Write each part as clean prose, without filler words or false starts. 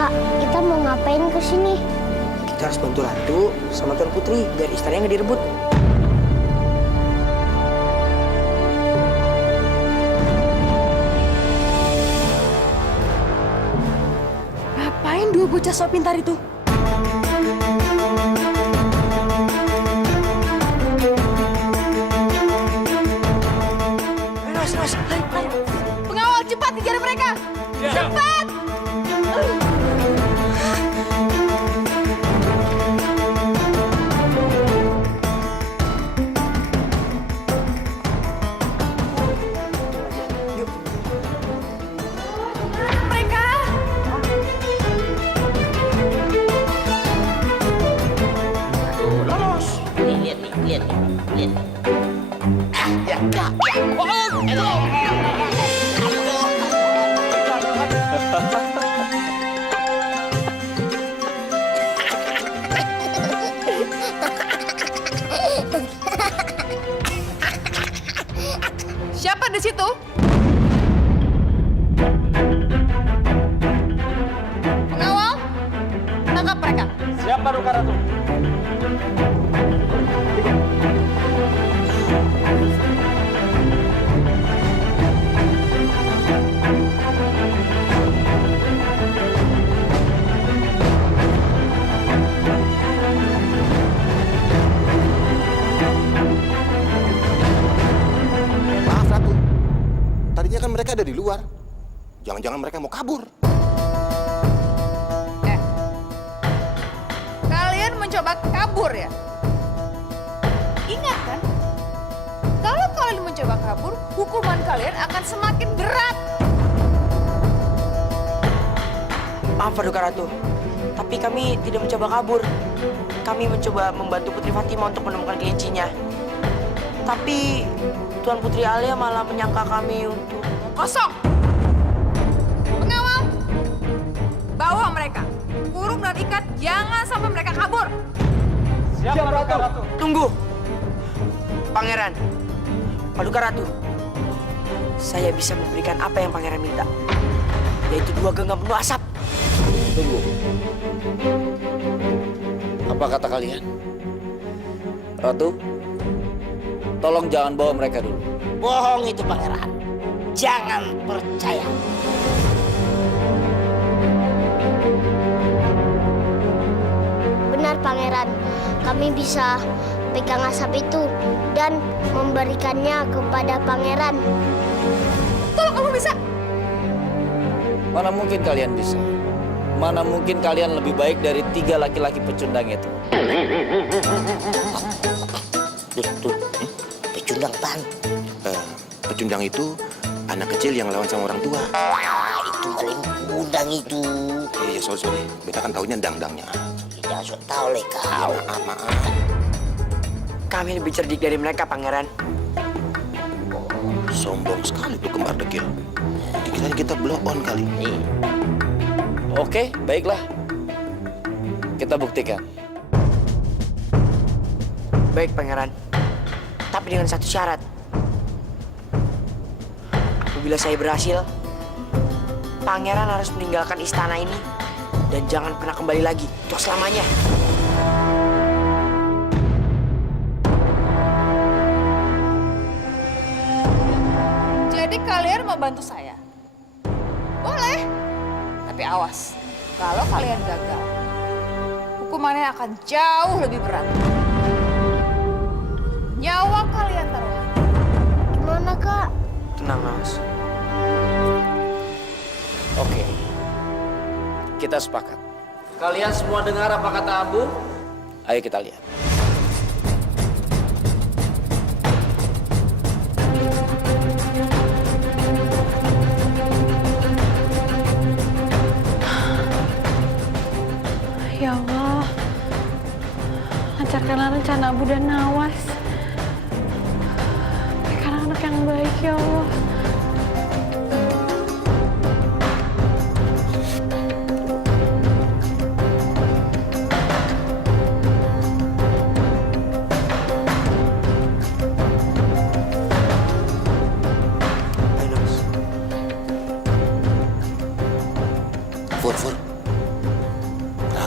Kak, kita mau ngapain ke sini? Kita harus bantu Ratu sama Tuan Putri biar istananya nggak direbut. Ngapain dua bocah sok pintar itu? Mas. Pengawal, cepat kejar mereka! Cepat! Mereka! Lihat nih. Siapa di situ? Pengawal, tangkap mereka. Siapa Ruka Ratu? Maaf Ratu, tadinya kan mereka ada di luar. Jangan-jangan mereka mau kabur. Kalian mencoba kabur ya? Ingat kan? Kalau kalian mencoba kabur, hukuman kalian akan semakin berat. Maaf Paduka Ratu, tapi kami tidak mencoba kabur. Kami mencoba membantu Putri Fatima untuk menemukan kelincinya. Tapi Tuan Putri Alia malah menyangka kami untuk... Kosong! Pengawal, bawa mereka. Kurung dan ikat, jangan sampai mereka kabur. Siapa Ruka Ratu? Tunggu! Pangeran, Paduka Ratu, saya bisa memberikan apa yang Pangeran minta, yaitu 2 genggam penuh asap. Tunggu. Apa kata kalian? Ratu, tolong jangan bawa mereka dulu. Bohong itu pangeran. Jangan percaya. Benar Pangeran, kami bisa pegang asap itu dan memberikannya kepada Pangeran. Kalau kamu bisa, Mana mungkin kalian bisa? Mana mungkin kalian lebih baik dari 3 laki-laki pecundang itu? Tuh. Pecundang pan. Pecundang itu anak kecil yang lawan sama orang tua. Itu paling udang itu. Iya, sorry. Beta kan taunya dangdangnya. Jangan sok tahu le kau. Maaf. Kami lebih cerdik dari mereka, Pangeran. Sombong sekali tuh kembar dekil. Dikiranya kita blow on kali. Oke, baiklah. Kita buktikan. Baik, Pangeran. Tapi dengan satu syarat. Apabila saya berhasil, Pangeran harus meninggalkan istana ini dan jangan pernah kembali lagi untuk selamanya. jadi kalian mau bantu saya? Boleh. Tapi awas, kalau kalian gagal, hukumannya akan jauh lebih berat. Nyawa kalian taruhan. Gimana Kak? Tenang, Nas. Oke. Kita sepakat. Kalian semua dengar apa kata Abu? Ayo kita lihat. Ya Allah, lancarkanlah rencana Abu dan Nawas. Mereka anak yang baik, ya Allah. Fur.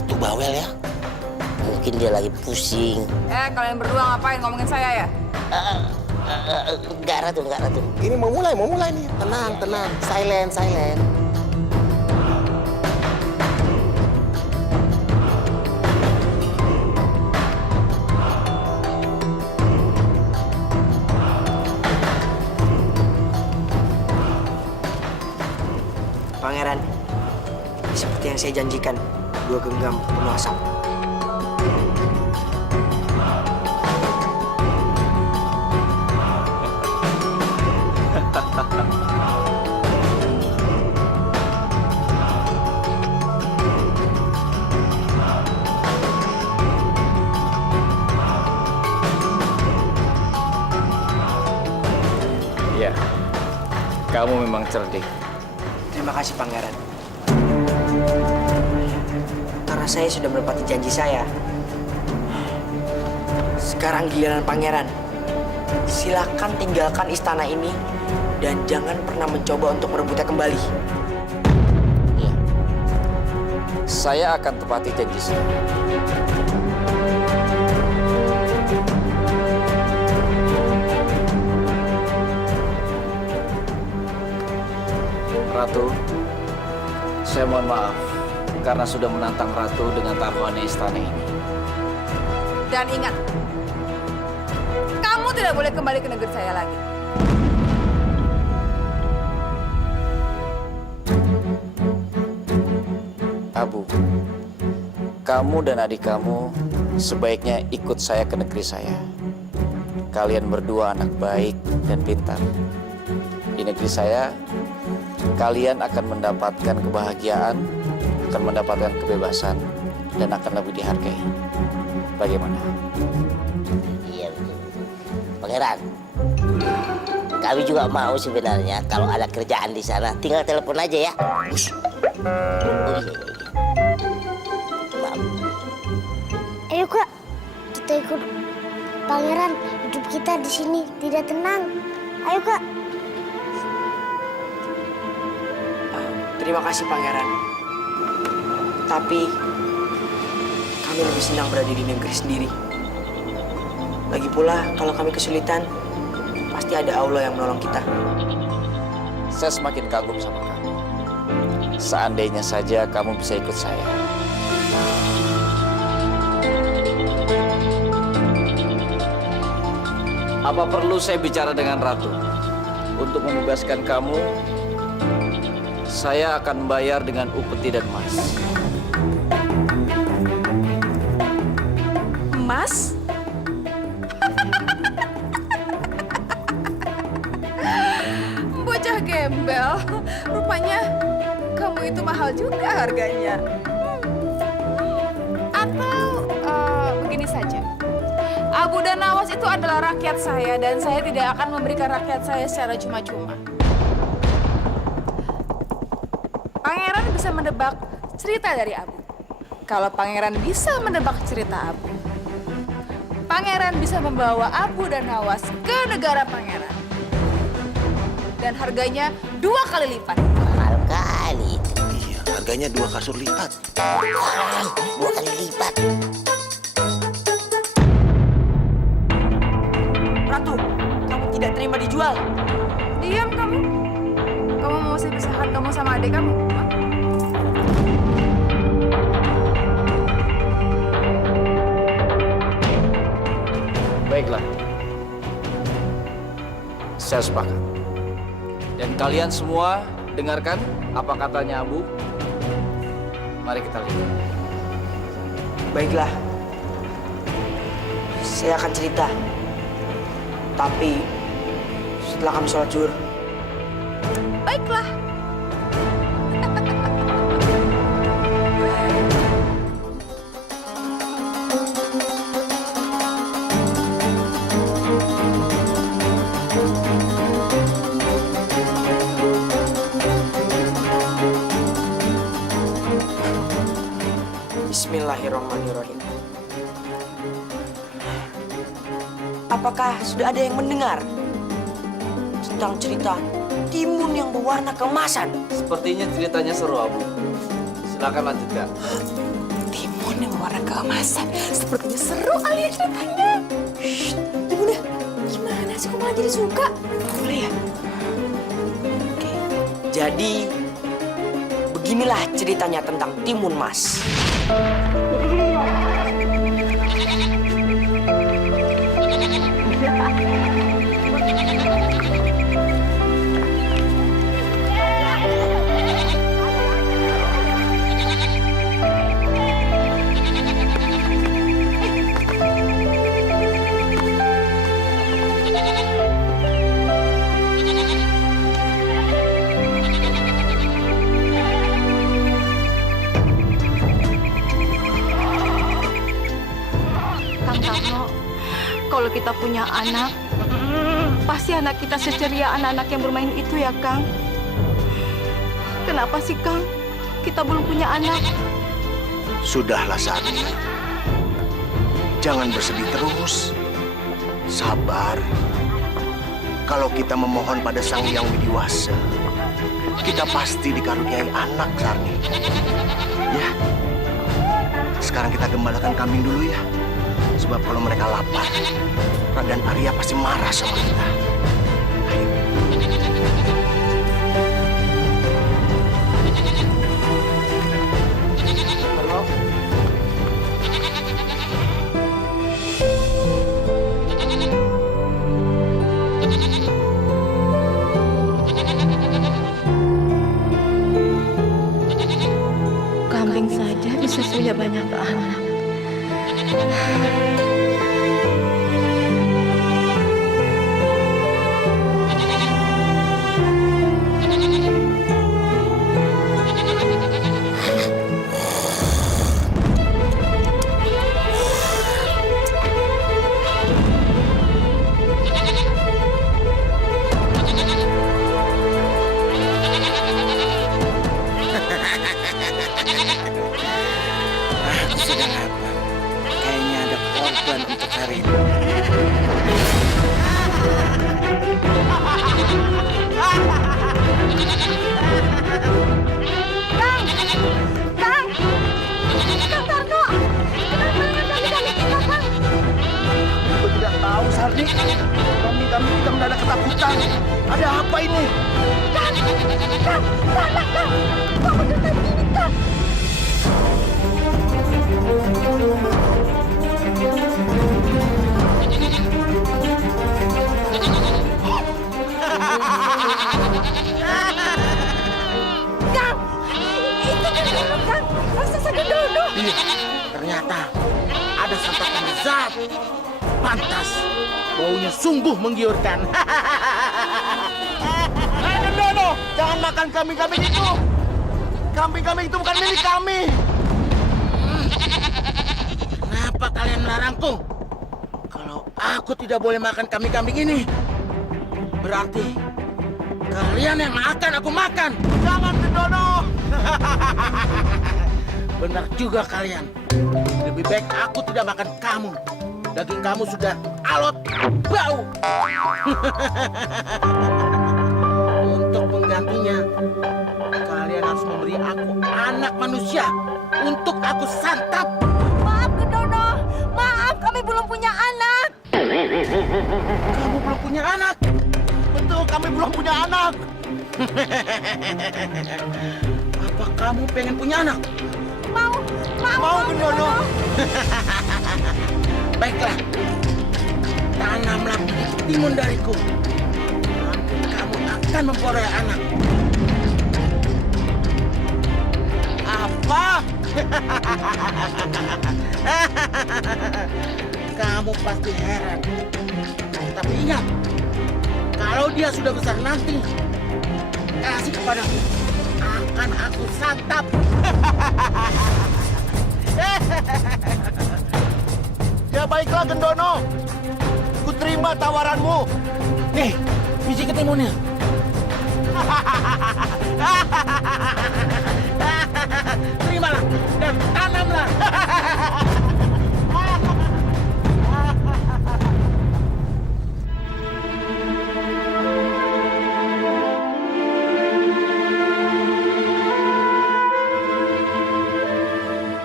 Ratu bawel ya. Mungkin dia lagi pusing. Kalian berdua ngapain ngomongin saya ya? Enggak, Ratu, enggak, Ratu. Ini mau mulai nih. Tenang, tenang. Silent, silent. Pangeran, seperti yang saya janjikan, 2 genggam penuh asap. Iya, kamu memang cerdik. Terima kasih, Pangeran. Karena saya sudah menepati janji saya. Sekarang giliran Pangeran. Silakan tinggalkan istana ini dan jangan pernah mencoba untuk merebutnya kembali. Iya. Saya akan tepati janji saya. Ratu, saya mohon maaf karena sudah menantang Ratu dengan taruhannya istana ini. Dan ingat, kamu tidak boleh kembali ke negeri saya lagi. Abu, kamu dan adik kamu sebaiknya ikut saya ke negeri saya. Kalian berdua anak baik dan pintar. Di negeri saya, kalian akan mendapatkan kebahagiaan, akan mendapatkan kebebasan, dan akan lebih dihargai. Bagaimana? Iya, betul. Pangeran, kami juga mau sebenarnya kalau ada kerjaan di sana, tinggal telepon aja ya. Ush. Oh iya. Maaf. Ayo Kak, kita ikut Pangeran. Hidup kita di sini tidak tenang. Ayo Kak. Terima kasih, Pangeran. Tapi kami lebih senang berada di negeri sendiri. Lagi pula, kalau kami kesulitan, pasti ada Allah yang menolong kita. Saya semakin kagum sama kamu. Seandainya saja kamu bisa ikut saya. Apa perlu saya bicara dengan Ratu untuk membebaskan kamu? Saya akan bayar dengan upeti dan emas. Emas? Bocah gembel, rupanya kamu itu mahal juga harganya. Atau begini saja, Abu dan Nawas itu adalah rakyat saya dan saya tidak akan memberikan rakyat saya secara cuma-cuma. Pangeran bisa menebak cerita dari Abu. Kalau Pangeran bisa menebak cerita Abu, Pangeran bisa membawa Abu dan Nawas ke negara Pangeran. Dan harganya 2 kali lipat. Mahal kali. Iya, harganya 2 kasur lipat. 2 kali lipat. Ratu, kamu tidak terima dijual. Diam kamu. Kamu mau saya pisahkan kamu sama adik kamu? Hah? Baiklah. Saya sepakat. Dan kalian semua dengarkan apa katanya Abu. Mari kita lihat. Baiklah. Saya akan cerita. Tapi setelah kami sholat zuhur. Baiklah. Bismillahirrahmanirrahim. Apakah sudah ada yang mendengar tentang cerita timun yang berwarna keemasan? Sepertinya ceritanya seru, Abu. Silakan lanjutkan. timun yang berwarna keemasan. Sepertinya seru Alia ceritanya. Shh, Bunda, gimana sih kok malah jadi suka? Boleh ya? Oke. Jadi beginilah ceritanya tentang timun mas. Kang Tarno, kalau kita punya anak, pasti anak kita seceria anak-anak yang bermain itu ya, Kang. Kenapa sih, Kang? Kita belum punya anak. Sudahlah, Sari. Jangan bersedih terus. Sabar. Kalau kita memohon pada Sang Hyang Widiwasa, kita pasti dikaruniai anak, Sarni. Ya. Sekarang kita gembalakan kambing dulu ya. Sebab kalau mereka lapar, Raden Arya pasti marah sama kita. Ayo. Kambing saja bisa punya banyak anak. Aku sedang lapar. Kayaknya ada korban untuk hari ini. Kang Tarno, kenapa dengan kambing-kambing kita, Kang? Aku tidak tahu, Sarni. Kambing-kambing kita mendadak ketakutan. Ada apa ini? Kang, kok begitu begini, Kang? Kang, itu Gendono, Kang. Raksasa Gendono. Iya, ternyata ada santapan zat. Pantas, baunya sungguh menggiurkan. Hei Gendono, jangan makan kambing-kambing itu. Kambing-kambing itu bukan milik kami. Kenapa kalian melarangku? Kalau aku tidak boleh makan kambing-kambing ini, berarti kalian yang akan aku makan. Jangan, Gendono. Benar juga kalian. Lebih baik aku tidak makan kamu. Daging kamu sudah alot, bau. Untuk menggantinya, kalian harus memberi aku anak manusia untuk aku santap. Maaf, Gendono. Maaf, kami belum punya anak. Kamu belum punya anak? Betul, kami belum punya anak. Apa kamu pengen punya anak? Mau, Gendono. Baiklah, tanamlah bibit timun dariku. Nanti kamu akan memperoleh anak. Apa? Kamu pasti heran. Tapi ingat, kalau dia sudah besar nanti, kasih kepadaku. Akan aku santap. Ya baiklah, Gendono. Ku terima tawaranmu. Nih, biji ketimunnya. Terimalah dan tanamlah.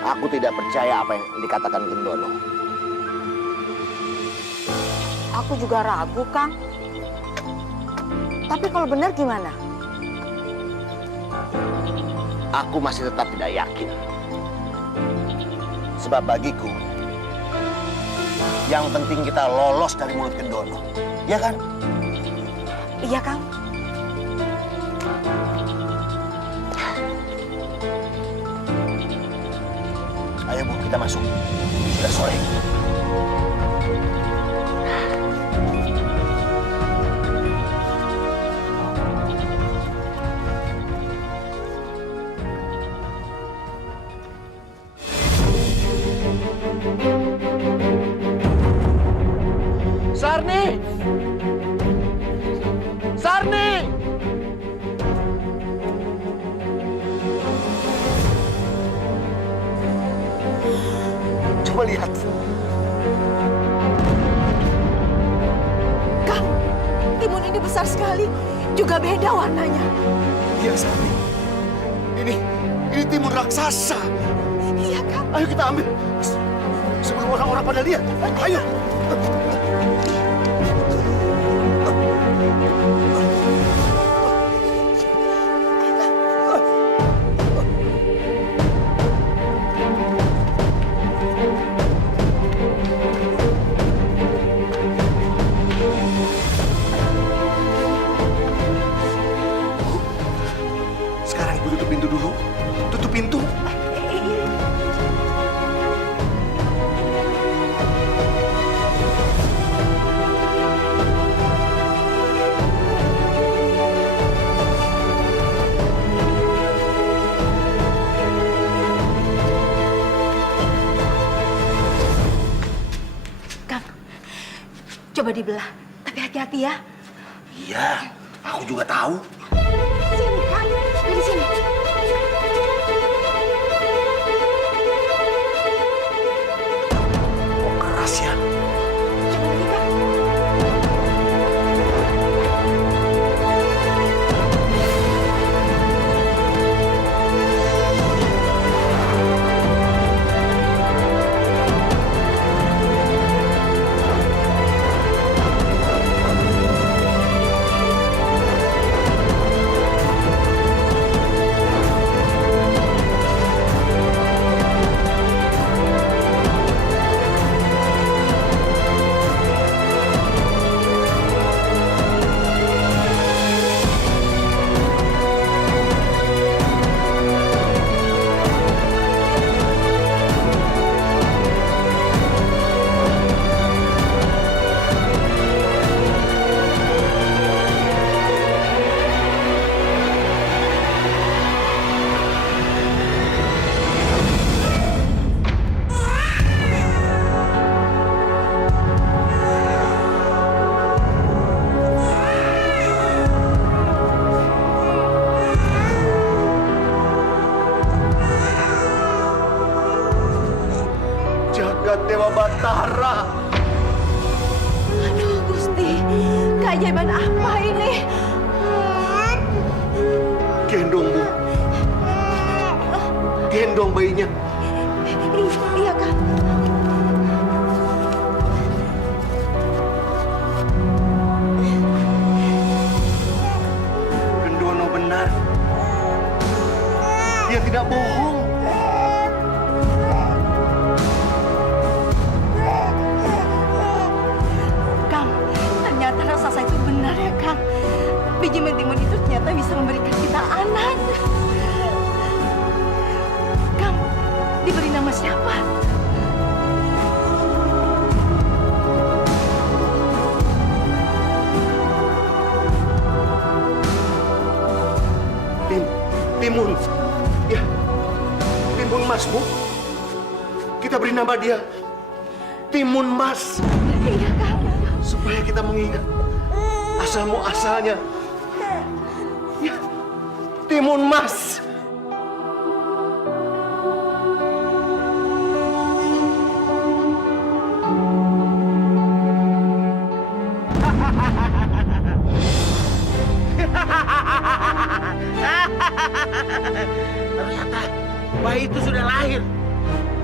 Aku tidak percaya apa yang dikatakan Gendono. Aku juga ragu, Kang. Tapi kalau benar gimana? Aku masih tetap tidak yakin. Sebab bagiku, yang penting kita lolos dari mulut Gendono. Ya kan? Iya, Kang. Ayo Bu, kita masuk. Sudah sore. Sarni! Sarni! Coba lihat. Kang, timun ini besar sekali. Juga beda warnanya. Iya, Sarni. Ini timun raksasa. Iya, Kang. Ayo kita ambil. Sebelum orang-orang pada lihat. Ayo. Sekarang Ibu tutup pintu dulu. Tutup pintu. Kang, coba dibelah. Tapi hati-hati ya. Iya, aku juga tahu. Sini, Kang. Dari sini. Oh, keras ya. Coba lagi, Kang. Jagat Dewa Batara. Aduh, Gusti. Keajaiban apa ini? Gendong, Bu. Gendong bayinya. Iya, Kang. Gendono benar. Dia tidak bohong. Kang, ternyata raksasa itu benar ya, Kang. Biji mentimun itu ternyata bisa memberikan kita anak. Kang, diberi nama siapa? Timun. Ya. Timun Mas, Bu. Kita beri nama dia Timun Mas. Iya, Kang. Supaya kita mengingat asal muasalnya. Ya. Timun Mas. Ternyata bayi itu sudah lahir.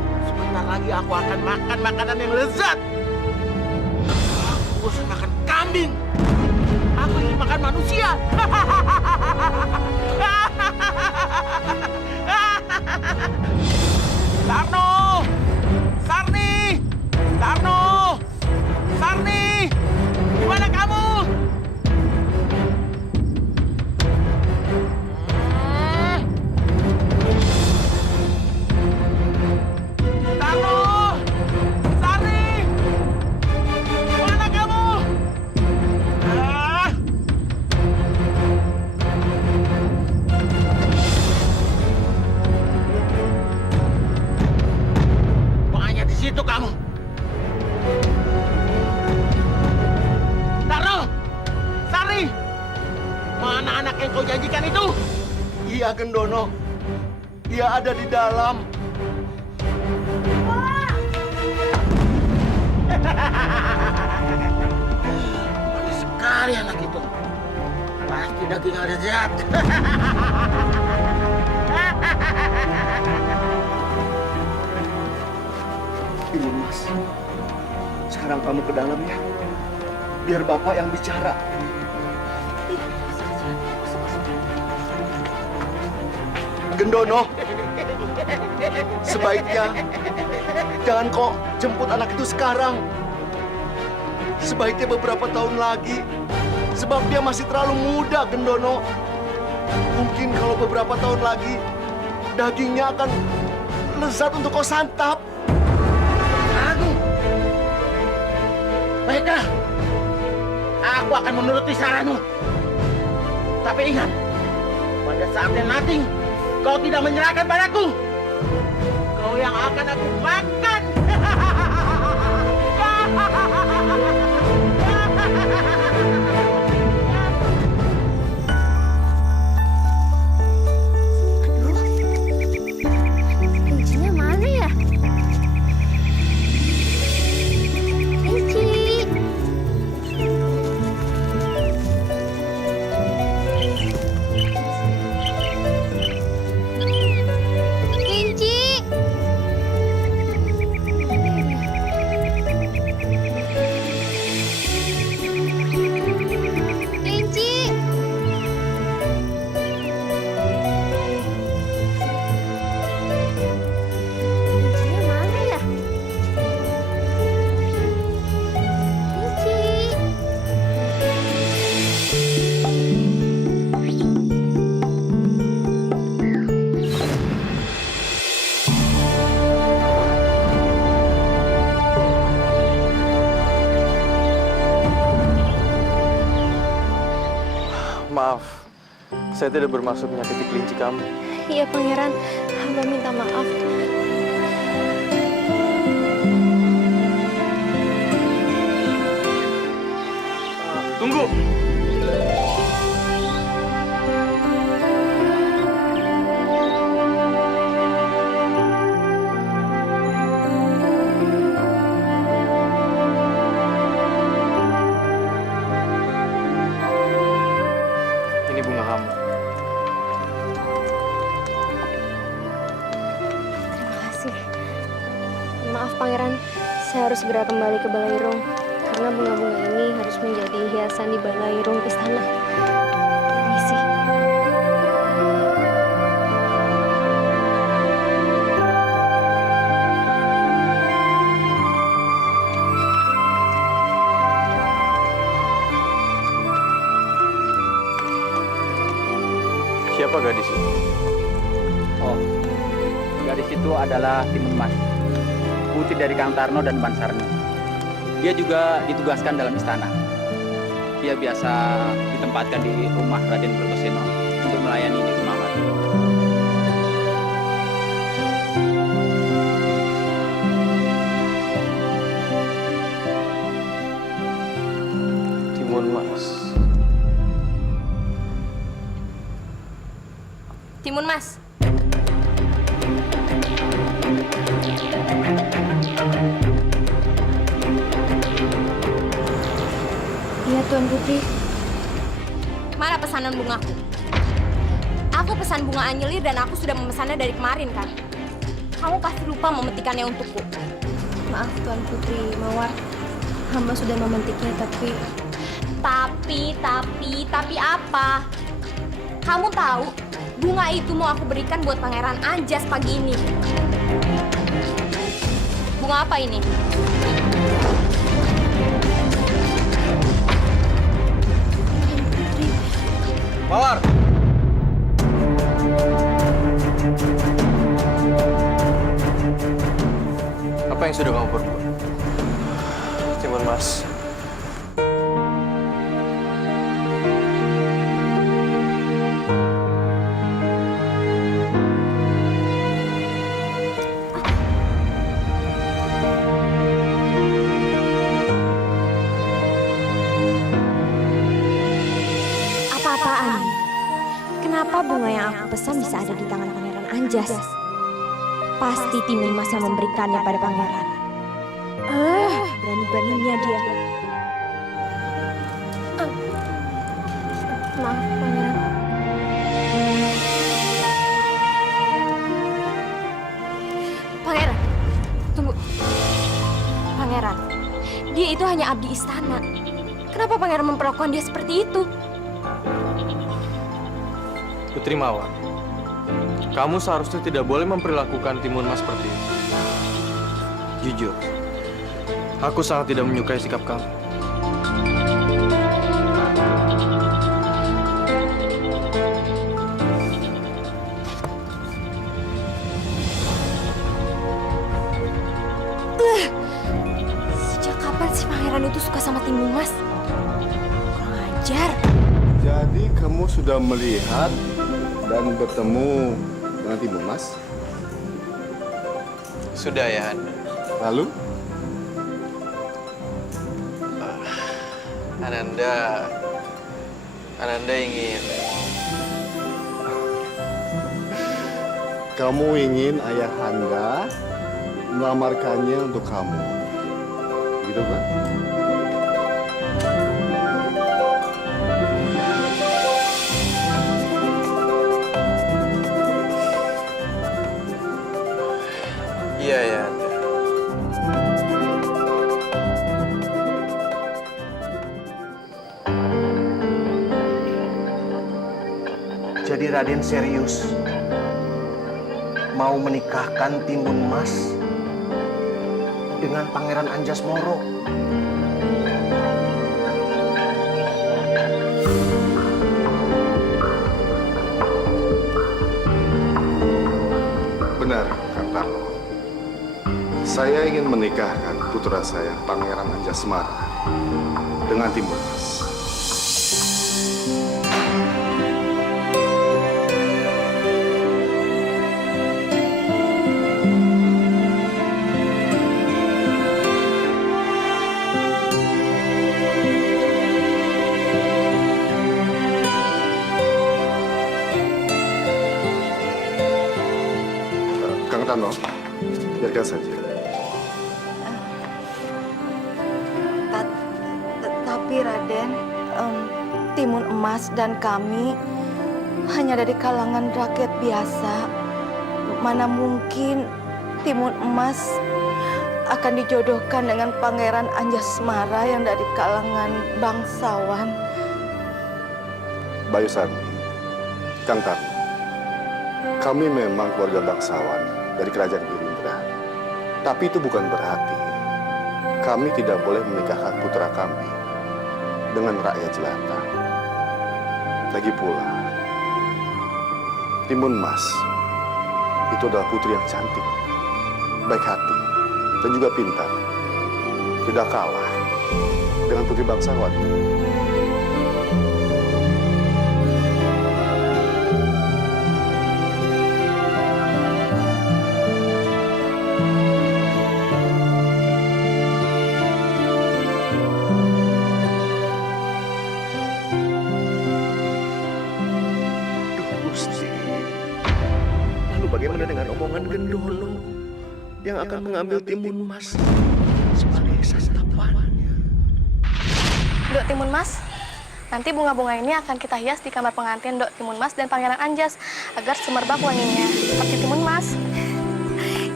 sebentar lagi aku akan makan makanan yang lezat. Aku bosan makan kambing. Aku ingin makan manusia. Sarno! Sarni! Sarno! Sarni! Di mana kamu? Sarno! Sarni! Di mana kamu? Ah! Makanya di situ kamu. Sarno! Sarni! Mana anak yang kau janjikan itu? Iya, Gendono. Dia ada di dalam. Manis sekali anak itu. Pasti daging lezat. Ini Mas. Sekarang kamu ke dalam ya. Biar Bapak yang bicara. Gendono, sebaiknya jangan kok jemput anak itu sekarang. Sebaiknya beberapa tahun lagi, sebab dia masih terlalu muda, Gendono. Mungkin kalau beberapa tahun lagi, dagingnya akan lezat untuk kau santap. Aku, baiklah, aku akan menuruti saranmu. Tapi ingat, pada saatnya nanti, kau tidak menyerahkan padaku. Kau yang akan aku makan. Kuncinya mana ya? Kunci. Kunci. Kunci. Kuncinya mana ya? Kunci. Maaf, saya tidak bermaksud menyakiti kelinci kamu. Iya, Pangeran. Hamba minta maaf. Tunggu! Ini bunga kamu. Terima kasih. Maaf, Pangeran. Saya harus segera kembali ke Balairung. Karena bunga-bunga ini harus menjadi hiasan di Balairung istana. Permisi. Siapa gadis itu? Oh, gadis itu adalah Timun Mas, putri dari Kang Tarno dan Ban Sarni. Dia juga ditugaskan dalam istana. Dia biasa ditempatkan di rumah Raden Kertoseno untuk melayani Nyi Kumawat. Timun Mas. Timun Mas. Iya, Tuan Putri. Mana pesanan bungaku? Aku pesan bunga anyelir dan aku sudah memesannya dari kemarin, kan? kamu pasti lupa memetikannya untukku. Maaf Tuan Putri Mawar, hamba sudah memetiknya tapi Tapi apa? Kamu tahu, bunga itu mau aku berikan buat Pangeran Anjas pagi ini. Bunga apa ini? Mawar! Apa yang sudah kamu perbuat? Timun Mas. apa-apaan. Kenapa bunga yang aku pesan bisa ada di tangan Pangeran Anjas? Pasti Timun Mas yang memberikannya pada pangeran. Berani-beraninya dia. Maaf, Pangeran. Pangeran, tunggu. Pangeran, dia itu hanya abdi istana. Kenapa Pangeran memperlakukan dia seperti itu? Putri Mawar, kamu seharusnya tidak boleh memperlakukan Timun Mas seperti itu. Jujur, aku sangat tidak menyukai sikap kamu. Sejak kapan sih Pangeran itu suka sama Timun Mas? Kurang ajar. Jadi kamu sudah melihat dan bertemu dengan Timun Mas? Sudah ya, Anda. Lalu? Ananda ingin... Kamu ingin ayahanda melamarkannya untuk kamu. Begitu kan? Iya ya, Anda. Jadi Raden serius mau menikahkan Timun Mas dengan Pangeran Anjas Moro. Benar, Kang Tarno. Saya ingin menikahkan putra saya, Pangeran Anjasmara, dengan Timun Mas. Kang Tarno, biarkan saja. Tapi Raden, Timun Emas dan kami hanya dari kalangan rakyat biasa. Mana mungkin Timun Emas akan dijodohkan dengan Pangeran Anjasmara yang dari kalangan bangsawan. Bayu Sarmi, Kang Tarno, kami memang keluarga bangsawan dari kerajaan Girindra. Tapi itu bukan berarti kami tidak boleh menikahkan putra kami dengan rakyat jelata. Lagi pula, Timun Mas itu adalah putri yang cantik, baik hati, dan juga pintar. Tidak kalah dengan putri bangsawan. Bagaimana dengan omongan Gendolo yang akan mengambil Timun Mas sebagai santapannya? Dok Timun Mas, nanti bunga-bunga ini akan kita hias di kamar pengantin Dok Timun Mas dan Pangeran Anjas agar semerbak wanginya seperti Timun Mas.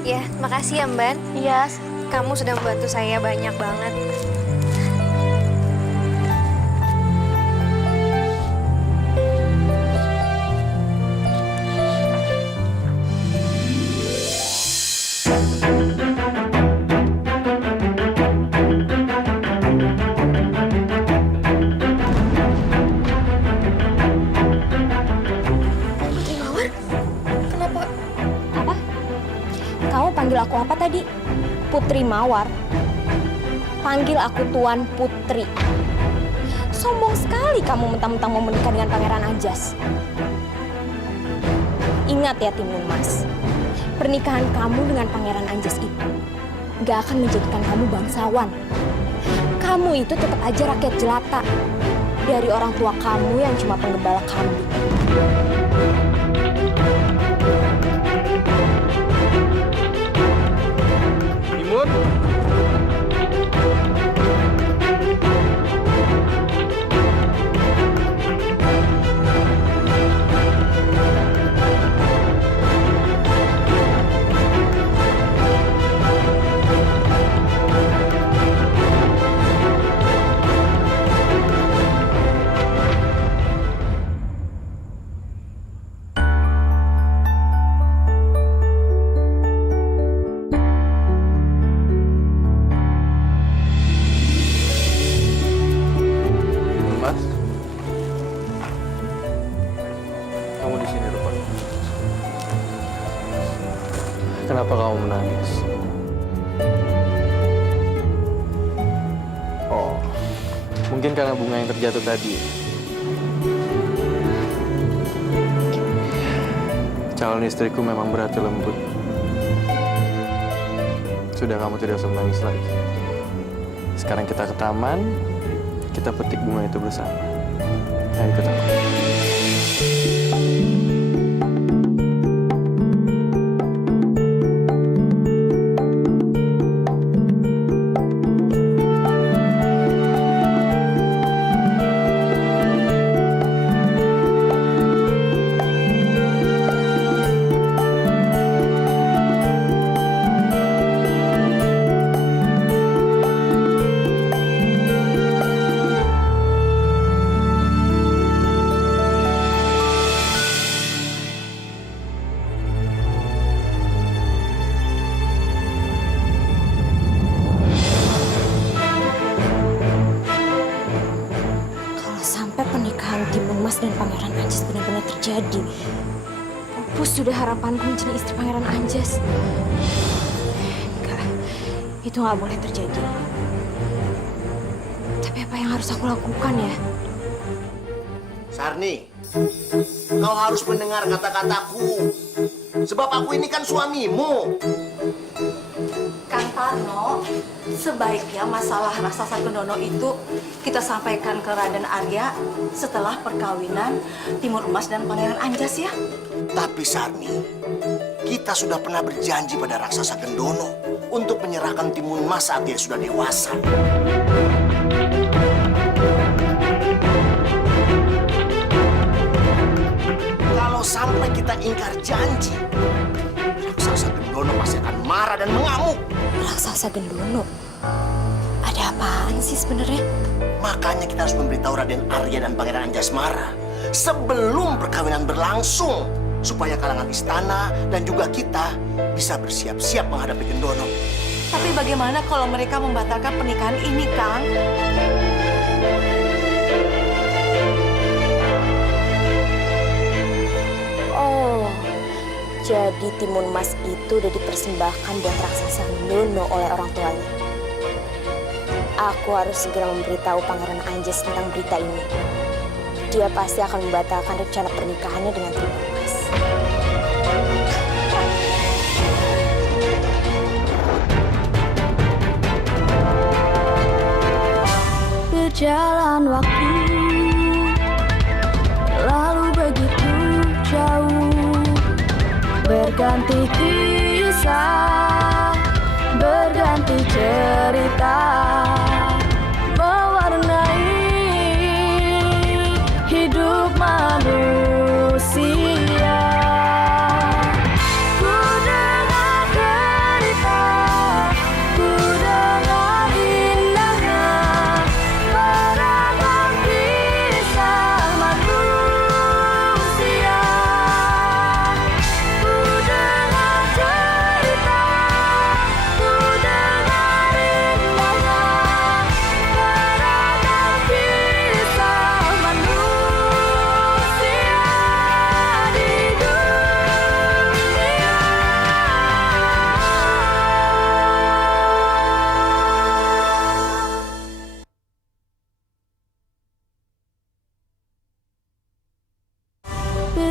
Ya, makasih ya Mbak. Iya. Kamu sudah membantu saya banyak banget. Kenapa? Apa? Kamu panggil aku apa tadi? Putri Mawar. Panggil aku Tuan Putri. Sombong sekali kamu mentang-mentang mau menikah dengan Pangeran Anjas. Ingat ya Timun Mas, pernikahan kamu dengan Pangeran Anjas itu gak akan menjadikan kamu bangsawan. Kamu itu tetap aja rakyat jelata dari orang tua kamu yang cuma penggembala kambing. Timun? Mas? Kamu di sini rupanya. Kenapa kamu menangis? Oh, mungkin karena bunga yang terjatuh tadi. Calon istriku memang berhati lembut. Sudah, kamu tidak usah menangis lagi. Sekarang kita ke taman, kita petik bunga itu bersama. Ayo ikut aku. Timun Mas dan Pangeran Anjas benar-benar terjadi. Pupus sudah harapanku menjadi istri Pangeran Anjas. Enggak, itu nggak boleh terjadi. Tapi apa yang harus aku lakukan ya? Sarni, kau harus mendengar kata-kataku. Sebab aku ini kan suamimu. Kang Tarno, sebaiknya masalah raksasa Gendono itu kita sampaikan ke Raden Arya setelah perkawinan Timur Emas dan Pangeran Anjas ya. Tapi Sarni, kita sudah pernah berjanji pada raksasa Gendono untuk menyerahkan Timun Mas saat dia sudah dewasa. Kalau sampai kita ingkar janji, raksasa Gendono pasti akan marah dan mengamuk. Raksasa Gendono? Ada apaan sih sebenarnya? Makanya kita harus memberitahu Raden Arya dan Pangeran Anjasmara sebelum perkawinan berlangsung, supaya kalangan istana dan juga kita bisa bersiap-siap menghadapi Gendono. Tapi bagaimana kalau mereka membatalkan pernikahan ini, Kang? Oh, jadi Timun Mas itu udah dipersembahkan buat raksasa Gendono oleh orang tuanya. Aku harus segera memberitahu Pangeran Anjas tentang berita ini. Dia pasti akan membatalkan rencana pernikahannya dengan Timun Mas. Berjalan waktu, lalu begitu jauh, berganti kisah, berganti cerita, mewarnai hidup manusia. Ku dengar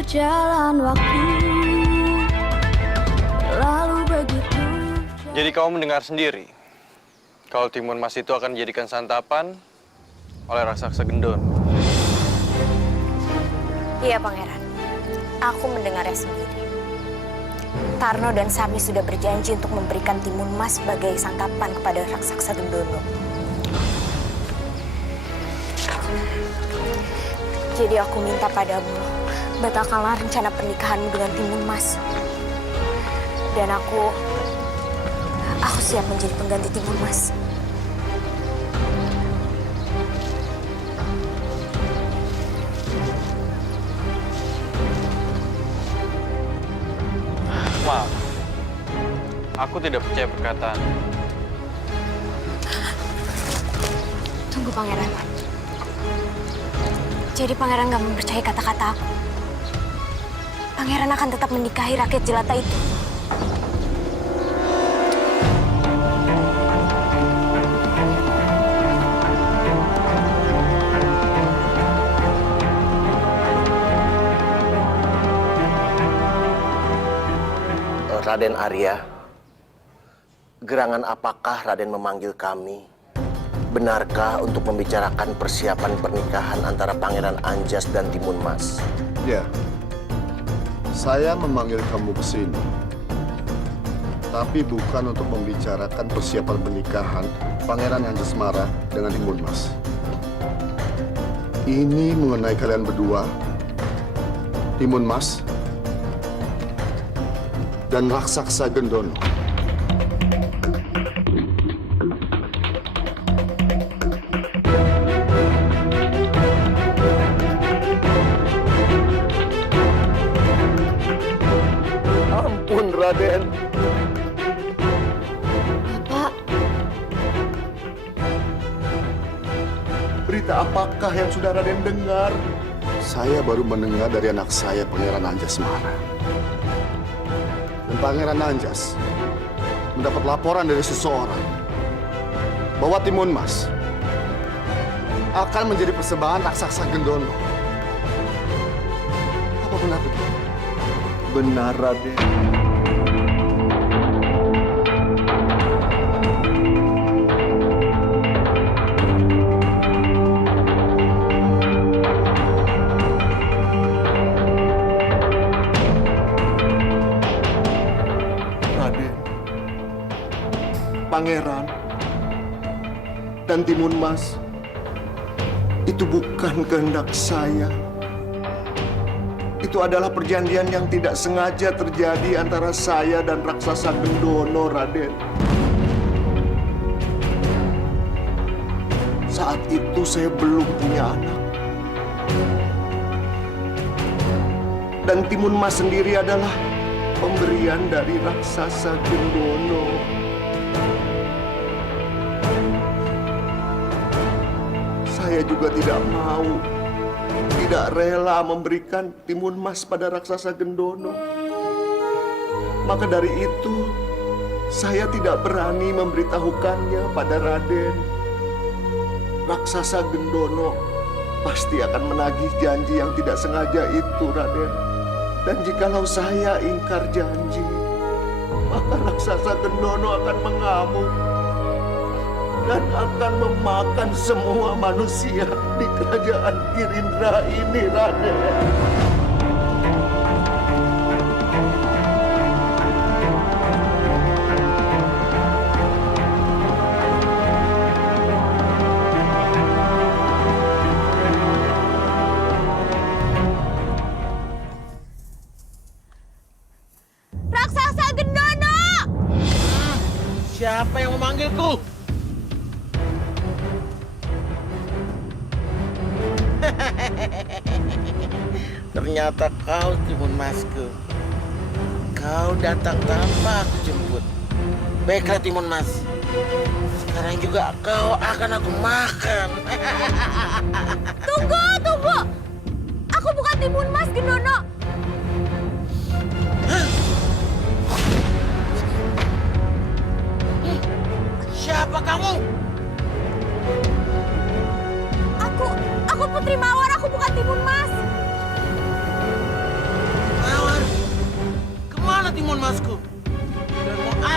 berjalan waktu, lalu begitu. Jadi kamu mendengar sendiri, kalau timun mas itu akan dijadikan santapan oleh raksasa gendon. Iya, Pangeran. Aku mendengarnya sendiri. Tarno dan Sami sudah berjanji untuk memberikan timun mas sebagai santapan kepada raksasa Gendono. Jadi aku minta padamu, batalkanlah rencana pernikahanmu dengan timun mas. Dan aku siap menjadi pengganti timun mas. Maaf, aku tidak percaya perkataan. Tunggu, Pangeran. Jadi Pangeran gak mempercayai kata-kata aku. Pangeran akan tetap menikahi rakyat jelata itu. Raden Arya, gerangan apakah Raden memanggil kami? Benarkah untuk membicarakan persiapan pernikahan antara Pangeran Anjas dan Timun Mas? Ya, saya memanggil kamu ke sini. Tapi bukan untuk membicarakan persiapan pernikahan Pangeran Anjasmara dengan Timun Mas. Ini mengenai kalian berdua, Timun Mas dan raksasa Gendono. Ampun, Raden. Bapak, Berita apakah yang sudah Raden dengar? Saya baru mendengar dari anak saya, Pangeran Anjasmara. Dan Pangeran Anjas mendapat laporan dari seseorang bahwa Timun Mas akan menjadi persembahan raksasa Gendono. Apa benar begitu? Benar, Raden. Pangeran dan Timun Mas itu bukan kehendak saya. Itu adalah perjanjian yang tidak sengaja terjadi antara saya dan raksasa Gendono, Raden. Saat itu saya belum punya anak. Dan Timun Mas sendiri adalah pemberian dari raksasa Gendono. Saya juga tidak mau, tidak rela memberikan Timun Mas pada raksasa Gendono. Maka dari itu, saya tidak berani memberitahukannya pada Raden. Raksasa Gendono pasti akan menagih janji yang tidak sengaja itu, Raden. Dan jikalau saya ingkar janji, maka raksasa Gendono akan mengamuk dan akan memakan semua manusia di kerajaan Girindra ini, Raden. Raksasa Gendono! Siapa yang memanggilku? Ternyata kau, Timun Masku. Kau datang tanpa aku jemput. Baiklah, Timun Mas. Sekarang juga kau akan aku makan. Tunggu, tunggu! Aku bukan Timun Mas, Gendono. Siapa kamu? Aku Putri Mawar, aku bukan Timun Mas.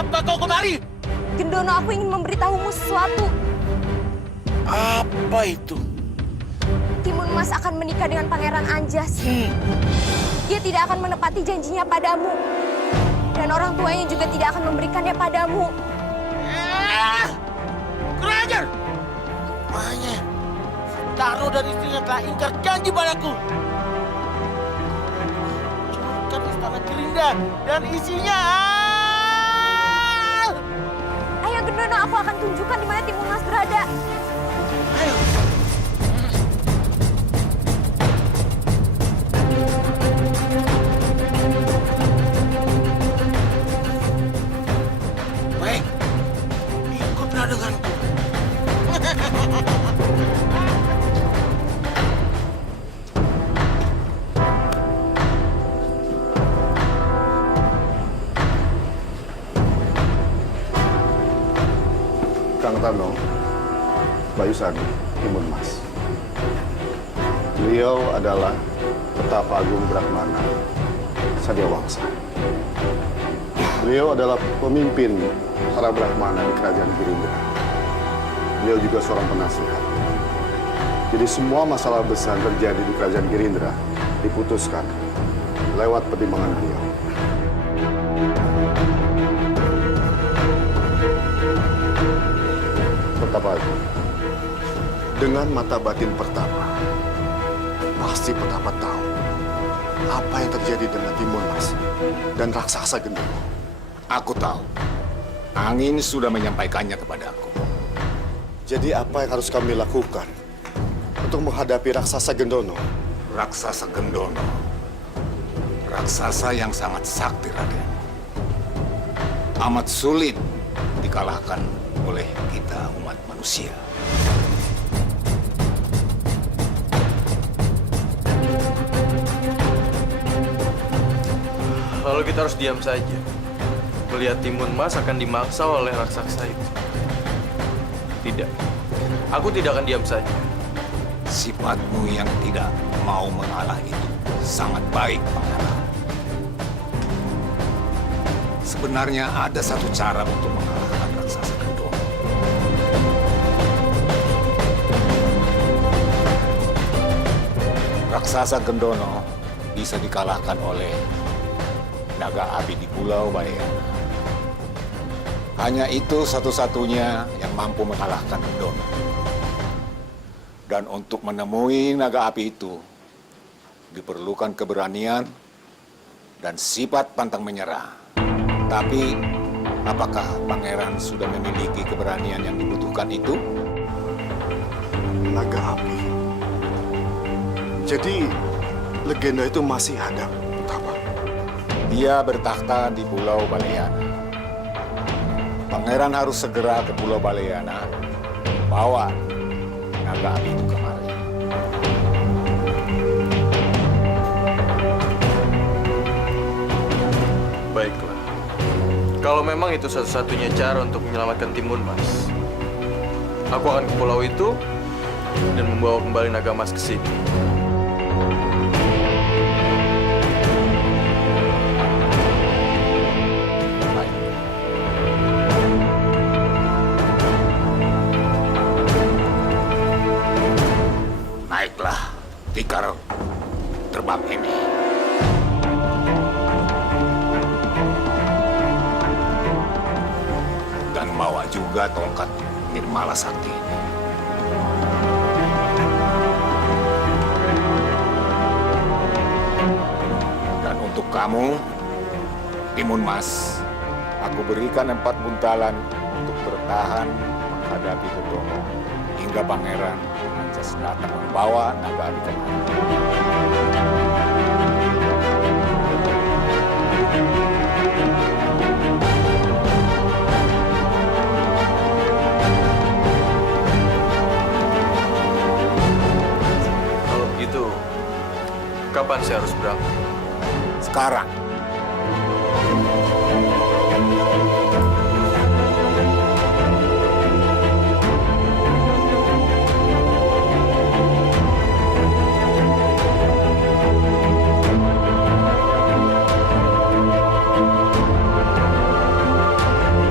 Mengapa kau kemari? Gendono, aku ingin memberitahumu sesuatu. Apa itu? Timun Mas akan menikah dengan Pangeran Anjas. Dia tidak akan menepati janjinya padamu. Dan orang tuanya juga tidak akan memberikannya padamu. Kurang ajar! Makanya, Tarno dan istrinya telah ingkar janji padaku. Hancurkan istana Girinda dan isinya. Ayo Gendono, aku akan tunjukkan di mana Timun Mas berada. Ayo. Baik, ikutlah denganku. Kang Tarno, Bayu Sadi, Timun Mas. Beliau adalah Petapa Agung Brahmana Satya Wangsa. Beliau adalah pemimpin para Brahmana di Kerajaan Girinda. Beliau juga seorang penasihat. Jadi semua masalah besar terjadi di Kerajaan Girindra diputuskan lewat pertimbangan beliau. Pertapa Agung, dengan mata batin Pertapa, pasti Pertapa tahu apa yang terjadi dengan Timun Mas dan raksasa Gendono. Aku tahu. Angin sudah menyampaikannya kepadaku. Jadi apa yang harus kami lakukan untuk menghadapi raksasa Gendono? Raksasa Gendono. Raksasa yang sangat sakti, Raden. Amat sulit dikalahkan oleh kita umat manusia. Lalu kita harus diam saja, melihat Timun Mas akan dimangsa oleh raksasa itu. Tidak, aku tidak akan diam saja. Sifatmu yang tidak mau mengalah itu sangat baik, Pangeran. Sebenarnya ada satu cara untuk mengalahkan raksasa Gendono. Raksasa Gendono bisa dikalahkan oleh naga api di Pulau Balayana. Hanya itu satu-satunya yang mampu mengalahkan Gendono. Dan untuk menemui naga api itu, diperlukan keberanian dan sifat pantang menyerah. Tapi, apakah Pangeran sudah memiliki keberanian yang dibutuhkan itu? Naga api. Jadi, legenda itu masih ada, Pertapa? Dia bertakhta di Pulau Balayana. Pangeran harus segera ke Pulau Balayana, bawa naga api itu kemari. Baiklah. Kalau memang itu satu-satunya cara untuk menyelamatkan Timun Mas, aku akan ke pulau itu dan membawa kembali naga emas ke sini. Naiklah tikar terbang ini. Dan bawa juga tongkat Nirmala Sakti ini. Dan untuk kamu, Timun Mas, aku berikan 4 buntalan untuk bertahan menghadapi Gendono hingga Pangeran Anjas datang membawa naga api kemari. Kalau begitu, kapan saya harus berangkat? Sekarang.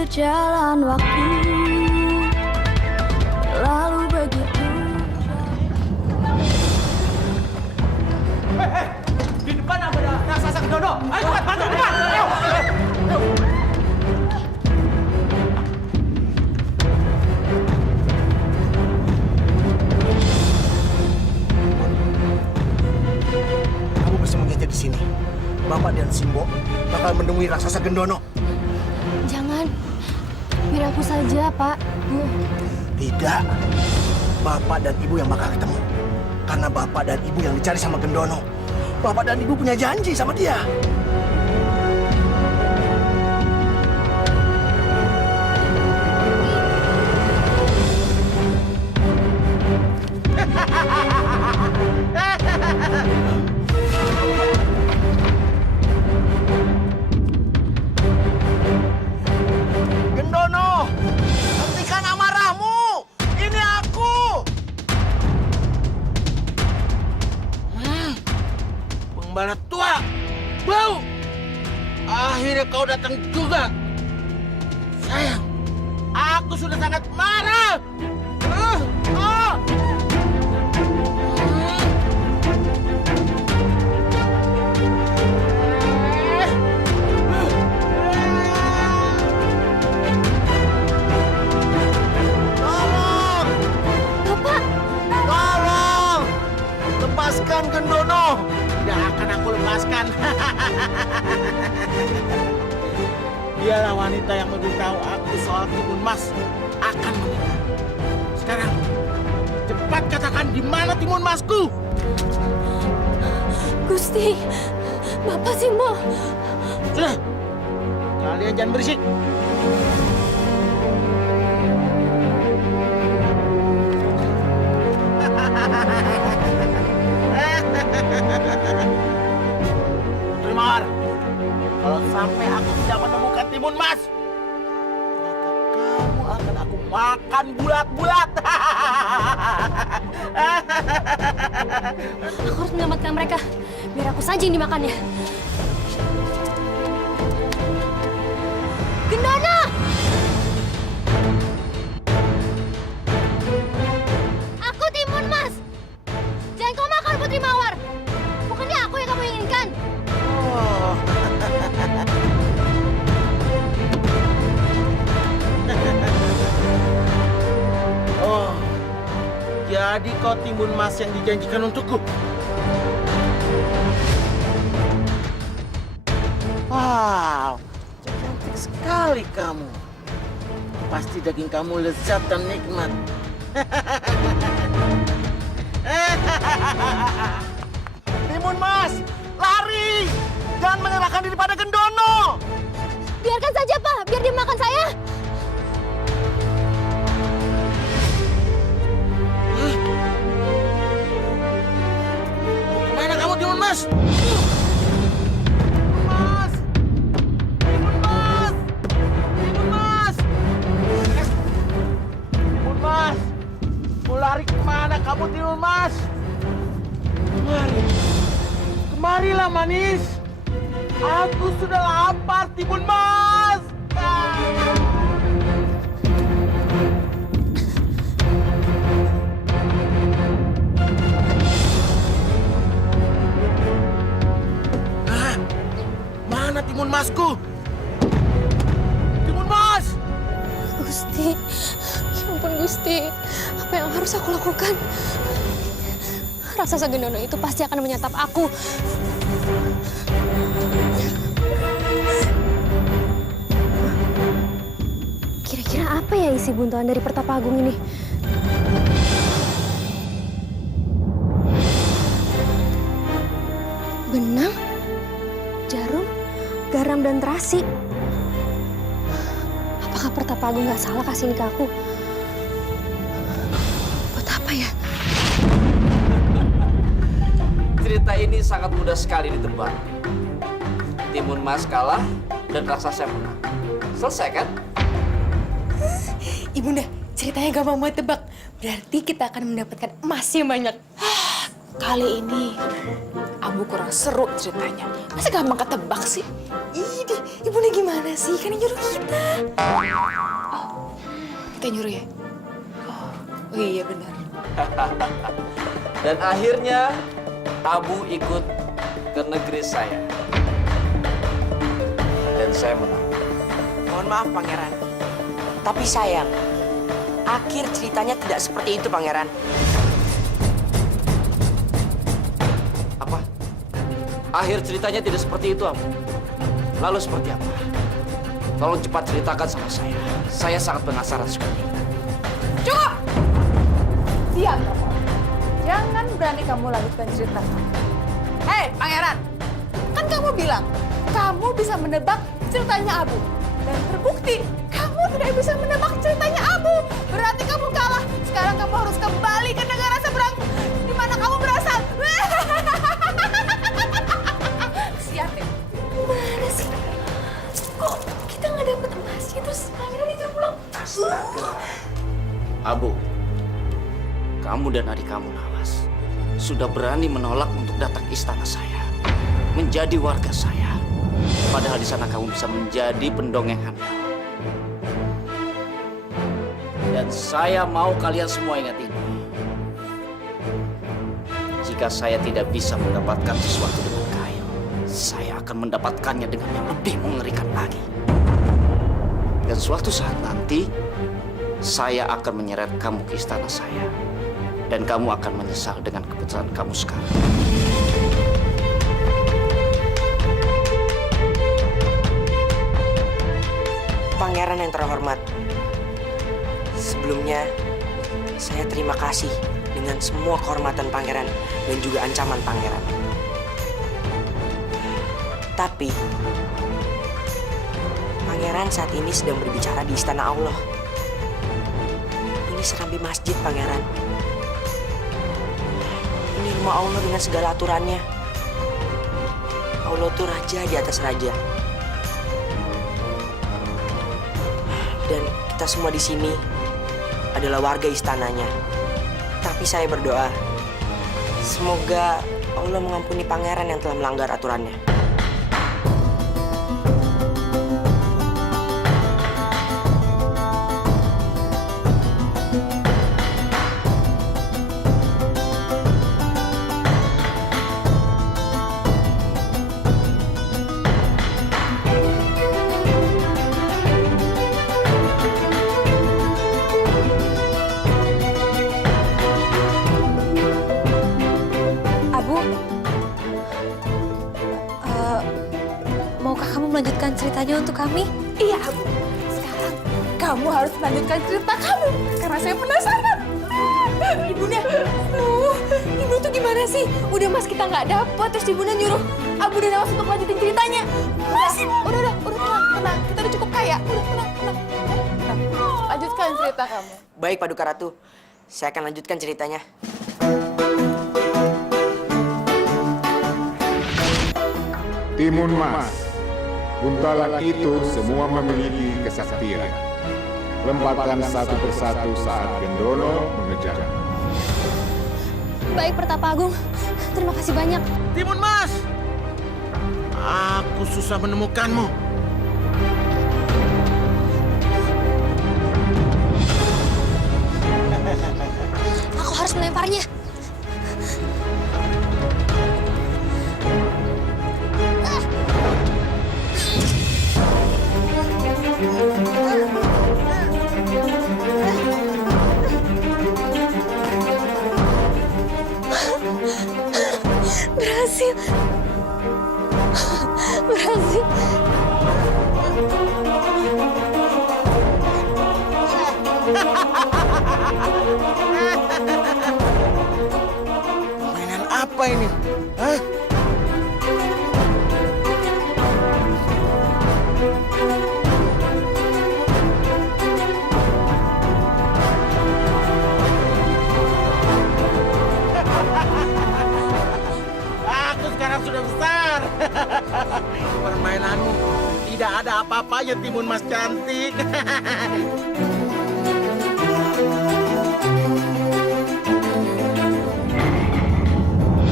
berjalan waktu, lalu begitu. Di depan ada raksasa Gendono. Ayo cepat bantu depan. Ayo. Kamu bersembunyi di sini. Bapak dan Simbo bakal menemui raksasa Gendono. Jangan. Biar aku saja, Pak. Bu. Tidak. Bapak dan Ibu yang bakal ketemu. Karena Bapak dan Ibu yang dicari sama Gendono. Bapak dan Ibu punya janji sama dia. Gendono, hentikan amarahmu. Ini aku. Pembala tua, bau. Akhirnya kau datang juga. Sayang, aku sudah sangat marah. Tolong! Bapak! Tolong! Lepaskan Gendono! Tidak akan aku lepaskan. Dialah wanita yang memberitahu aku soal Timun Mas akan menikah. Sekarang, cepat katakan di mana Timun Masku? Gusti, Bapak Simbo. Sudah, kalian jangan berisik. Putri Mawar, kalau sampai aku tidak menemukan Timun Mas, maka kamu akan aku makan bulat-bulat. Aku harus menyelamatkan mereka. Biar aku saja yang dimakannya. Gendono! Aku Timun Mas. Jangan kau makan Putri Mawar. Bukannya aku yang kamu inginkan. Oh. Oh, jadi kau Timun Mas yang dijanjikan untukku? Wow, cantik sekali kamu. Pasti daging kamu lezat dan nikmat. Timun Mas, lari! Jangan menyerahkan diri pada Gendono! Biarkan saja, Pak. Biar dia makan saya. Kemana kamu, Timun Mas? Timun Mas! Timun Mas! Timun Mas! Timun Mas! Mau lari kemana kamu, Timun Mas? Kemari. Kemarilah, manis. Aku sudah lapar, Timun Mas. Mana Timun Masku? Timun Mas! Gusti. Ya ampun, Gusti. Apa yang harus aku lakukan? Raksasa Gendono itu pasti akan menyantap aku. Kira-kira apa ya isi buntuan dari Pertapa Agung ini? Benang, jarum, garam, dan terasi. Apakah Pertapa Agung nggak salah kasih ini ke aku? Buat apa ya? Cerita ini sangat mudah sekali ditebak. Timun Mas kalah dan raksasa menang. Selesai kan? Ibunda, ceritanya gampang banget tebak. Berarti kita akan mendapatkan emas yang banyak. Kali ini Abu kurang seru ceritanya. Masa gampang ketebak sih? Ih, Ibunda gimana sih? Kan yang nyuruh kita. Oh, kita nyuruh ya? Oh iya benar. Dan akhirnya Abu ikut ke negeri saya. Dan saya menang. Mohon maaf, Pangeran. Tapi sayang, akhir ceritanya tidak seperti itu, Pangeran. Apa? Akhir ceritanya tidak seperti itu, Abu. Lalu seperti apa? Tolong cepat ceritakan sama saya. Saya sangat penasaran sekali. Cukup! Diam kamu. Jangan berani kamu lanjutkan cerita. Hei, Pangeran. Kan kamu bilang, kamu bisa menebak ceritanya Abu. Dan terbukti, kamu tidak bisa menebak ceritanya Abu. Berarti kamu kalah. Sekarang kamu harus kembali ke negara seberang di mana kamu berasal. Siap ya? Gimana sih? Kok kita nggak dapet emasnya terus Pangeran itu pulang? Abu, kamu dan adik kamu Nawas sudah berani menolak untuk datang ke istana saya, menjadi warga saya. Padahal di sana kamu bisa menjadi pendongeng handal. Dan saya mau kalian semua ingat ini. Jika saya tidak bisa mendapatkan sesuatu dengan kail, saya akan mendapatkannya dengan yang lebih mengerikan lagi. Dan suatu saat nanti, saya akan menyeret kamu ke istana saya. Dan kamu akan menyesal dengan keputusan kamu sekarang. Pangeran yang terhormat, sebelumnya saya terima kasih dengan semua kehormatan Pangeran dan juga ancaman Pangeran. Tapi, Pangeran saat ini sedang berbicara di istana Allah. Ini serambi masjid, Pangeran. Ini rumah Allah dengan segala aturannya. Allah tuh raja di atas raja. Dan kita semua di sini adalah warga istananya. Tapi saya berdoa, semoga Allah mengampuni Pangeran yang telah melanggar aturannya. Maukah kamu melanjutkan ceritanya untuk kami? Iya, Abu. Sekarang kamu harus melanjutkan cerita kamu. Karena saya penasaran. Ibunda, Ibu tuh gimana sih? Udah Mas kita nggak dapet, terus Ibunda nyuruh Abu dan Nawas untuk lanjutin ceritanya. Mas, udah tenang. Kita udah cukup kaya. Tenang. Lanjutkan cerita kamu. Baik, Paduka Ratu. Saya akan lanjutkan ceritanya. Timun Mas, buntalan itu semua memiliki kesaktian. Lempatkan satu persatu saat Gendrono mengejar. Baik, Pertapa Agung. Terima kasih banyak. Timun Mas! Aku susah menemukanmu. Aku harus melemparnya. Berhasil. Mainan apa ini? Hah? Aku sekarang sudah besar. Permainanmu tidak ada apa-apanya, Timun Mas cantik.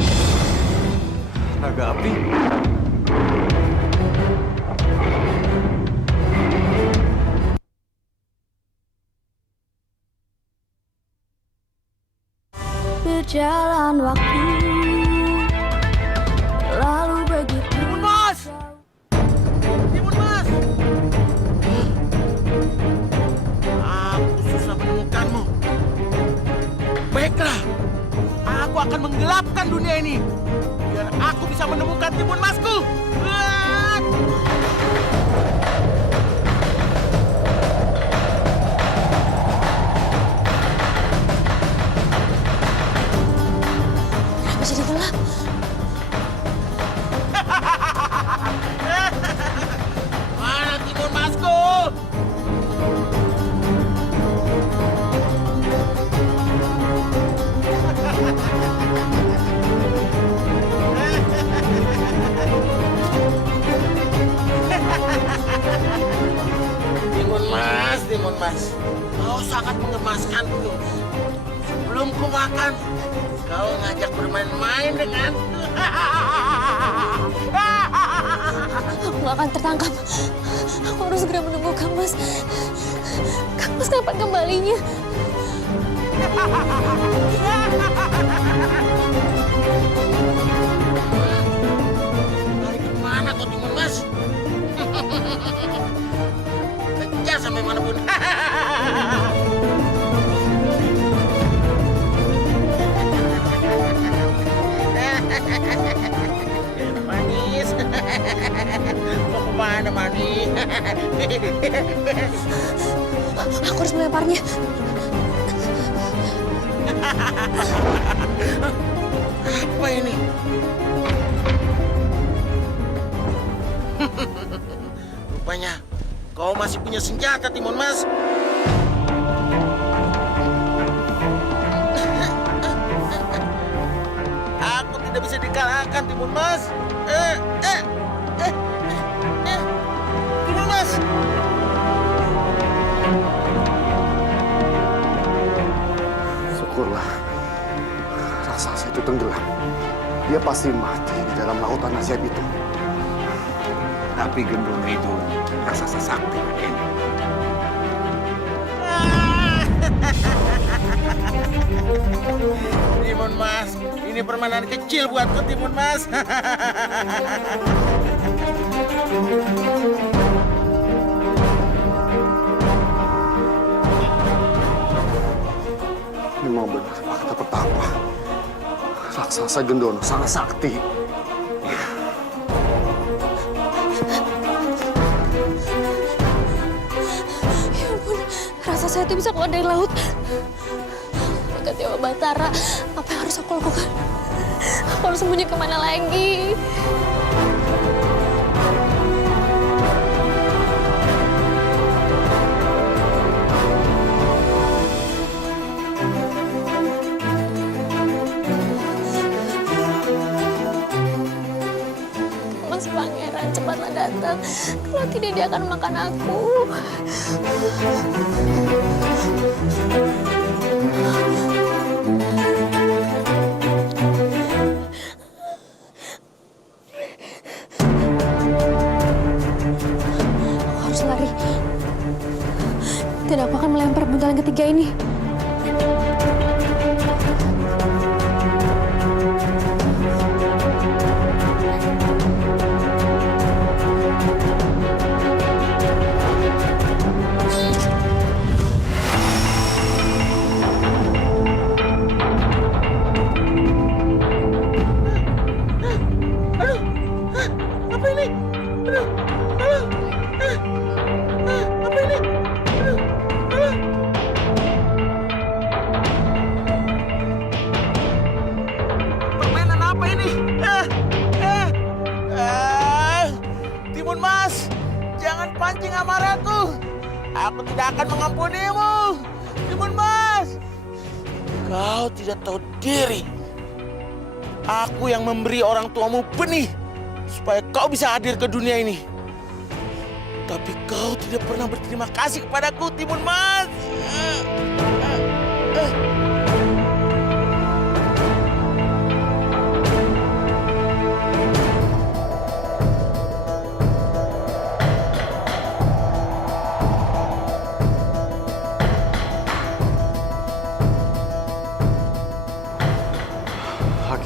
Naga api? Berjalan waktu lalu begitu. Timun Mas! Timun Mas! Aku susah menemukanmu. Baiklah, aku akan menggelapkan dunia ini biar aku bisa menemukan Timun Masku. Kenapa jadi gelap? Mana Timun Masku? Timun Mas, kau sangat mengemaskanku. Sebelum ku makan, kau ngajak bermain-main denganku. Aku gak akan tertangkap. Aku harus segera menunggu Kang Mas. Kang Mas kapan kembalinya? Lari kemana kau Timun Mas? Kejar sampai manapun. Manis. Mau kemana manis? Aku harus melemparnya. Apa ini? Rupanya kau masih punya senjata, Timun Mas. Aku tidak bisa dikalahkan, Timun Mas. Timun Mas. Syukurlah raksasa itu tenggelam. Dia pasti mati di dalam lautan ajaib itu. Tapi Gendong itu raksasa sakti, Raden. Timun Mas, ini permainan kecil buatku, Timun Mas. Memang benar fakta pertama. Raksasa Gendono sangat sakti. Ya ampun, raksasa itu bisa keluar dari laut. Dekat Dewa Batara, apa yang harus aku lakukan? Aku harus sembunyi kemana lagi? Mas Pangeran, cepatlah datang. Kalau tidak, dia akan makan aku. Aku harus lari. Tidak, aku akan melempar buntalan ketiga ini. Timun Mas, jangan pancing amarahku. Aku tidak akan mengampunimu. Timun Mas, kau tidak tahu diri. Aku yang memberi orang tuamu benih supaya kau bisa hadir ke dunia ini. Tapi kau tidak pernah berterima kasih kepadaku, Timun Mas.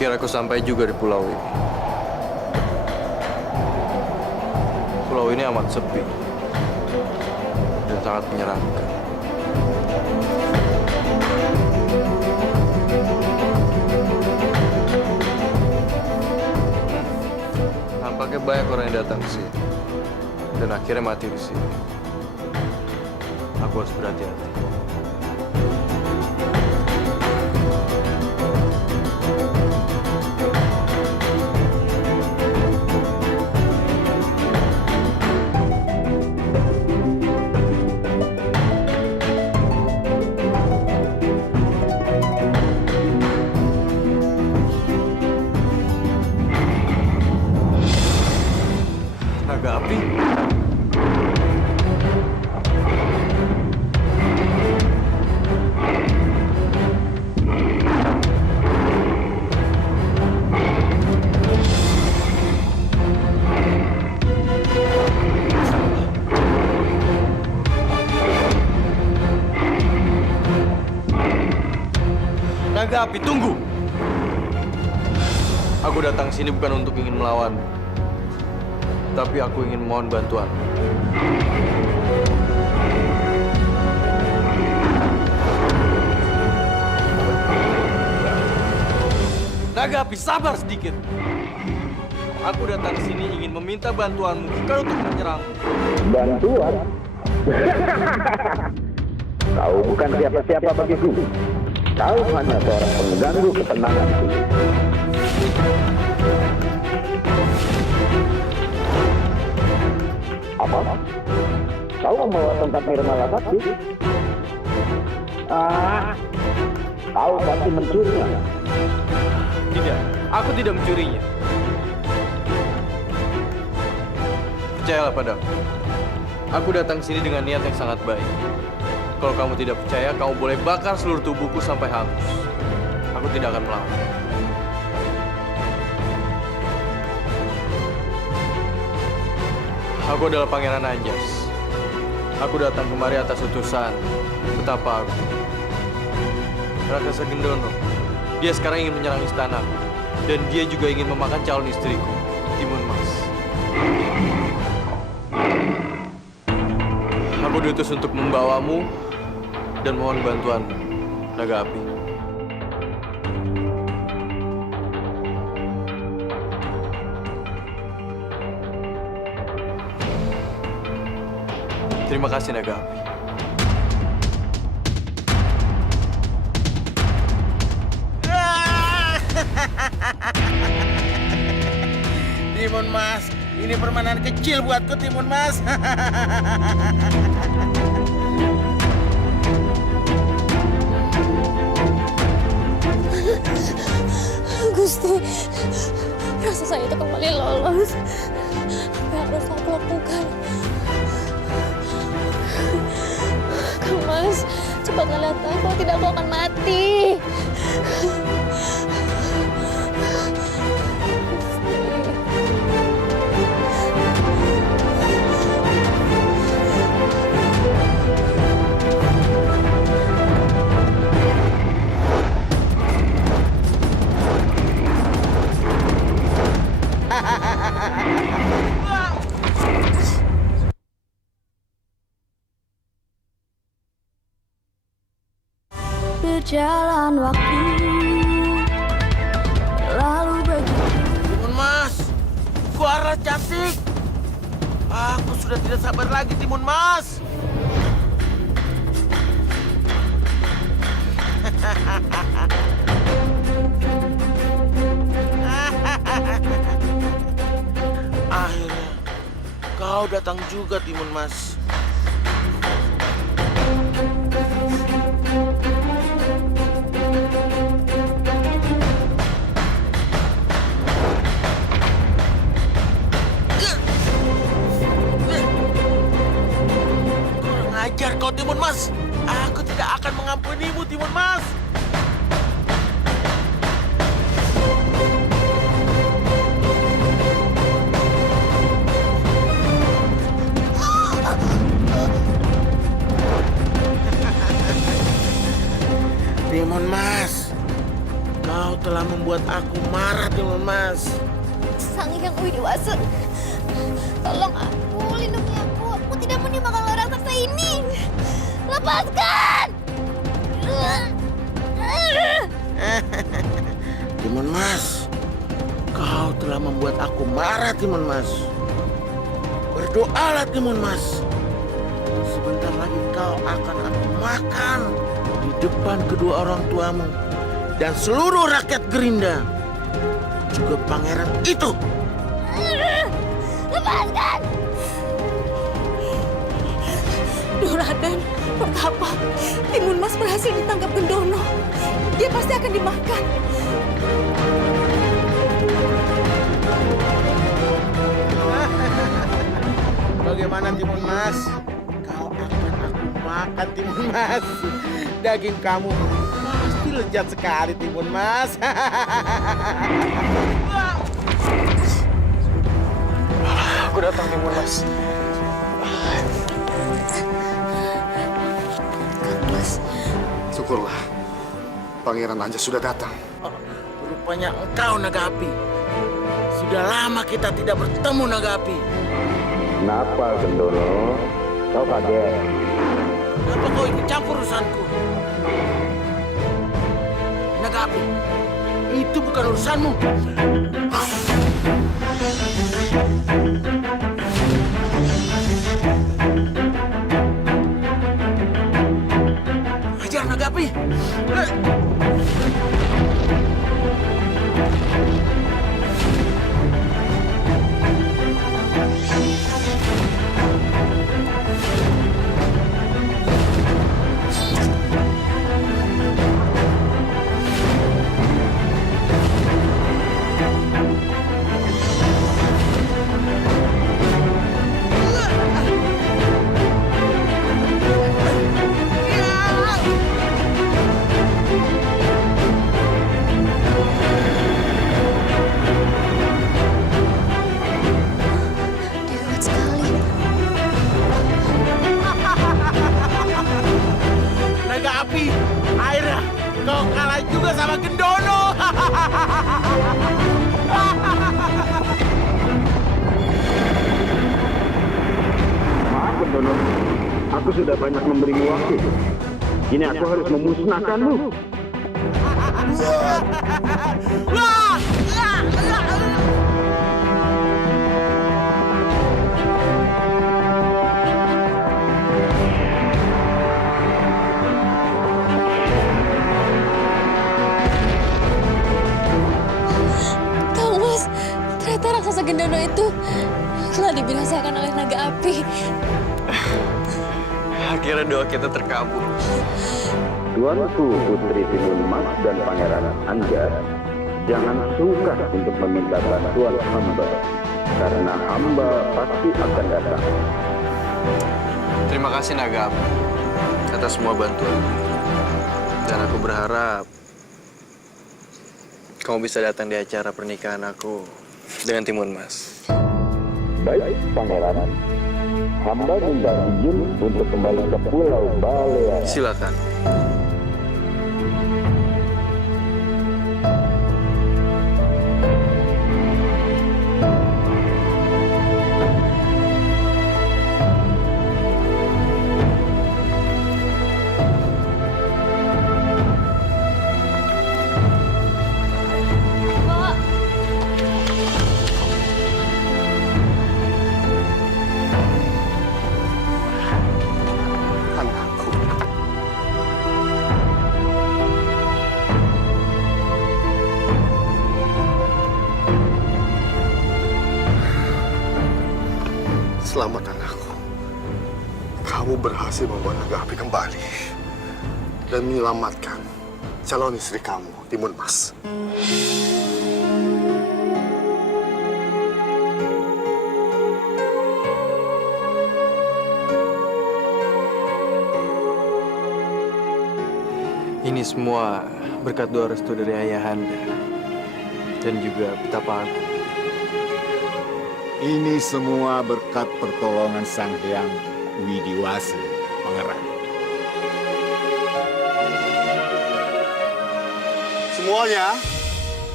Akhirnya aku sampai juga di pulau ini. Pulau ini amat sepi dan sangat menyeramkan. Nampaknya banyak orang yang datang ke sini dan akhirnya mati di sini. Aku harus berhati-hati. Naga api? Naga api, tunggu! Aku datang sini bukan untuk ingin melawan, tapi aku ingin mohon bantuan. Naga api, sabar sedikit. Aku datang sini ingin meminta bantuanmu, bukan untuk menyerangmu. Bantuan? Kau bukan siapa-siapa bagiku. Kau hanya seorang pengganggu ketenanganku. Apa? Kau membawa tongkat Nirmala Sakti? Kau pasti mencurinya. Tidak, aku tidak mencurinya. Percayalah padaku. Aku datang sini dengan niat yang sangat baik. Kalau kamu tidak percaya, kamu boleh bakar seluruh tubuhku sampai hangus. Aku tidak akan melawan. Aku adalah Pangeran Anjas. Aku datang kemari atas utusan betapa aku. Rakasa Gendono. Dia sekarang ingin menyerang istana. Dan dia juga ingin memakan calon istriku, Timun Mas. Aku diutus untuk membawamu dan mohon bantuanmu, Naga Api. Terima kasih, Naga Api. Timun Mas, ini permainan kecil buatku, Timun Mas. Gusti, rasa saya itu kembali lolos. Apa yang harus aku lakukan? Kang Mas, cepat lihat kalau tidak aku akan mati. Berjalan waktu lalu begitu. Timun Mas, suara cantik. Aku sudah tidak sabar lagi, Timun Mas. Akhirnya kau datang juga, Timun Mas. Kurang ajar kau, Timun Mas. Aku tidak akan mengampunimu, Timun Mas. Timun Mas, kau telah telah membuat aku marah, Timun Mas. Sang Hyang Widiwasa, tolong aku, lindungi aku. Aku tidak mau dimakan oleh raksasa ini. Lepaskan! Timun Mas, kau telah membuat aku marah, Timun Mas. Berdoalah, Timun Mas. Sebentar lagi kau akan aku makan di depan kedua orang tuamu dan seluruh rakyat Gerinda, juga pangeran itu. Lepaskan! Raden, betapa Timun Mas berhasil ditangkap Gendono. Dia pasti akan dimakan. Bagaimana, Timun Mas? Kau akan aku makan, Timun Mas. Daging kamu pasti lezat sekali, Timun Mas. Aku datang, Timun Mas. Syukurlah, Pangeran Anja sudah datang. Rupanya engkau, Naga Api. Sudah lama kita tidak bertemu, Naga Api. Kenapa, Gendono? Kau kaget? Kenapa kau ikut campur urusanku? Naga Api, itu bukan urusanmu. Hajar, Naga Api! Naga Api, akhirnya kau kalah juga sama Gendono. Maaf, Gendono. Aku sudah banyak memberimu waktu. Kini aku harus memusnahkanmu. Kang Mas, ternyata raksasa Gendono itu telah dibinasakan oleh naga api. Akhirnya doa kita terkabul. Tuanku Putri Timun Mas dan Pangeran Anja, jangan sungkan untuk meminta bantuan hamba, karena hamba pasti akan datang. Terima kasih Naga Api atas semua bantuan. Dan aku berharap kamu bisa datang di acara pernikahan aku dengan Timun Mas. Baik, Pangeran. Hamba minta izin untuk kembali ke Pulau Balea. Silakan. Selamat anakku. Kamu berhasil membawa Naga Api kembali dan menyelamatkan calon istri kamu, Timun Mas. Ini semua berkat doa restu dari Ayahanda dan juga betapa aku. Ini semua berkat pertolongan Sang Hyang Widiwasa, Pangeran. Semuanya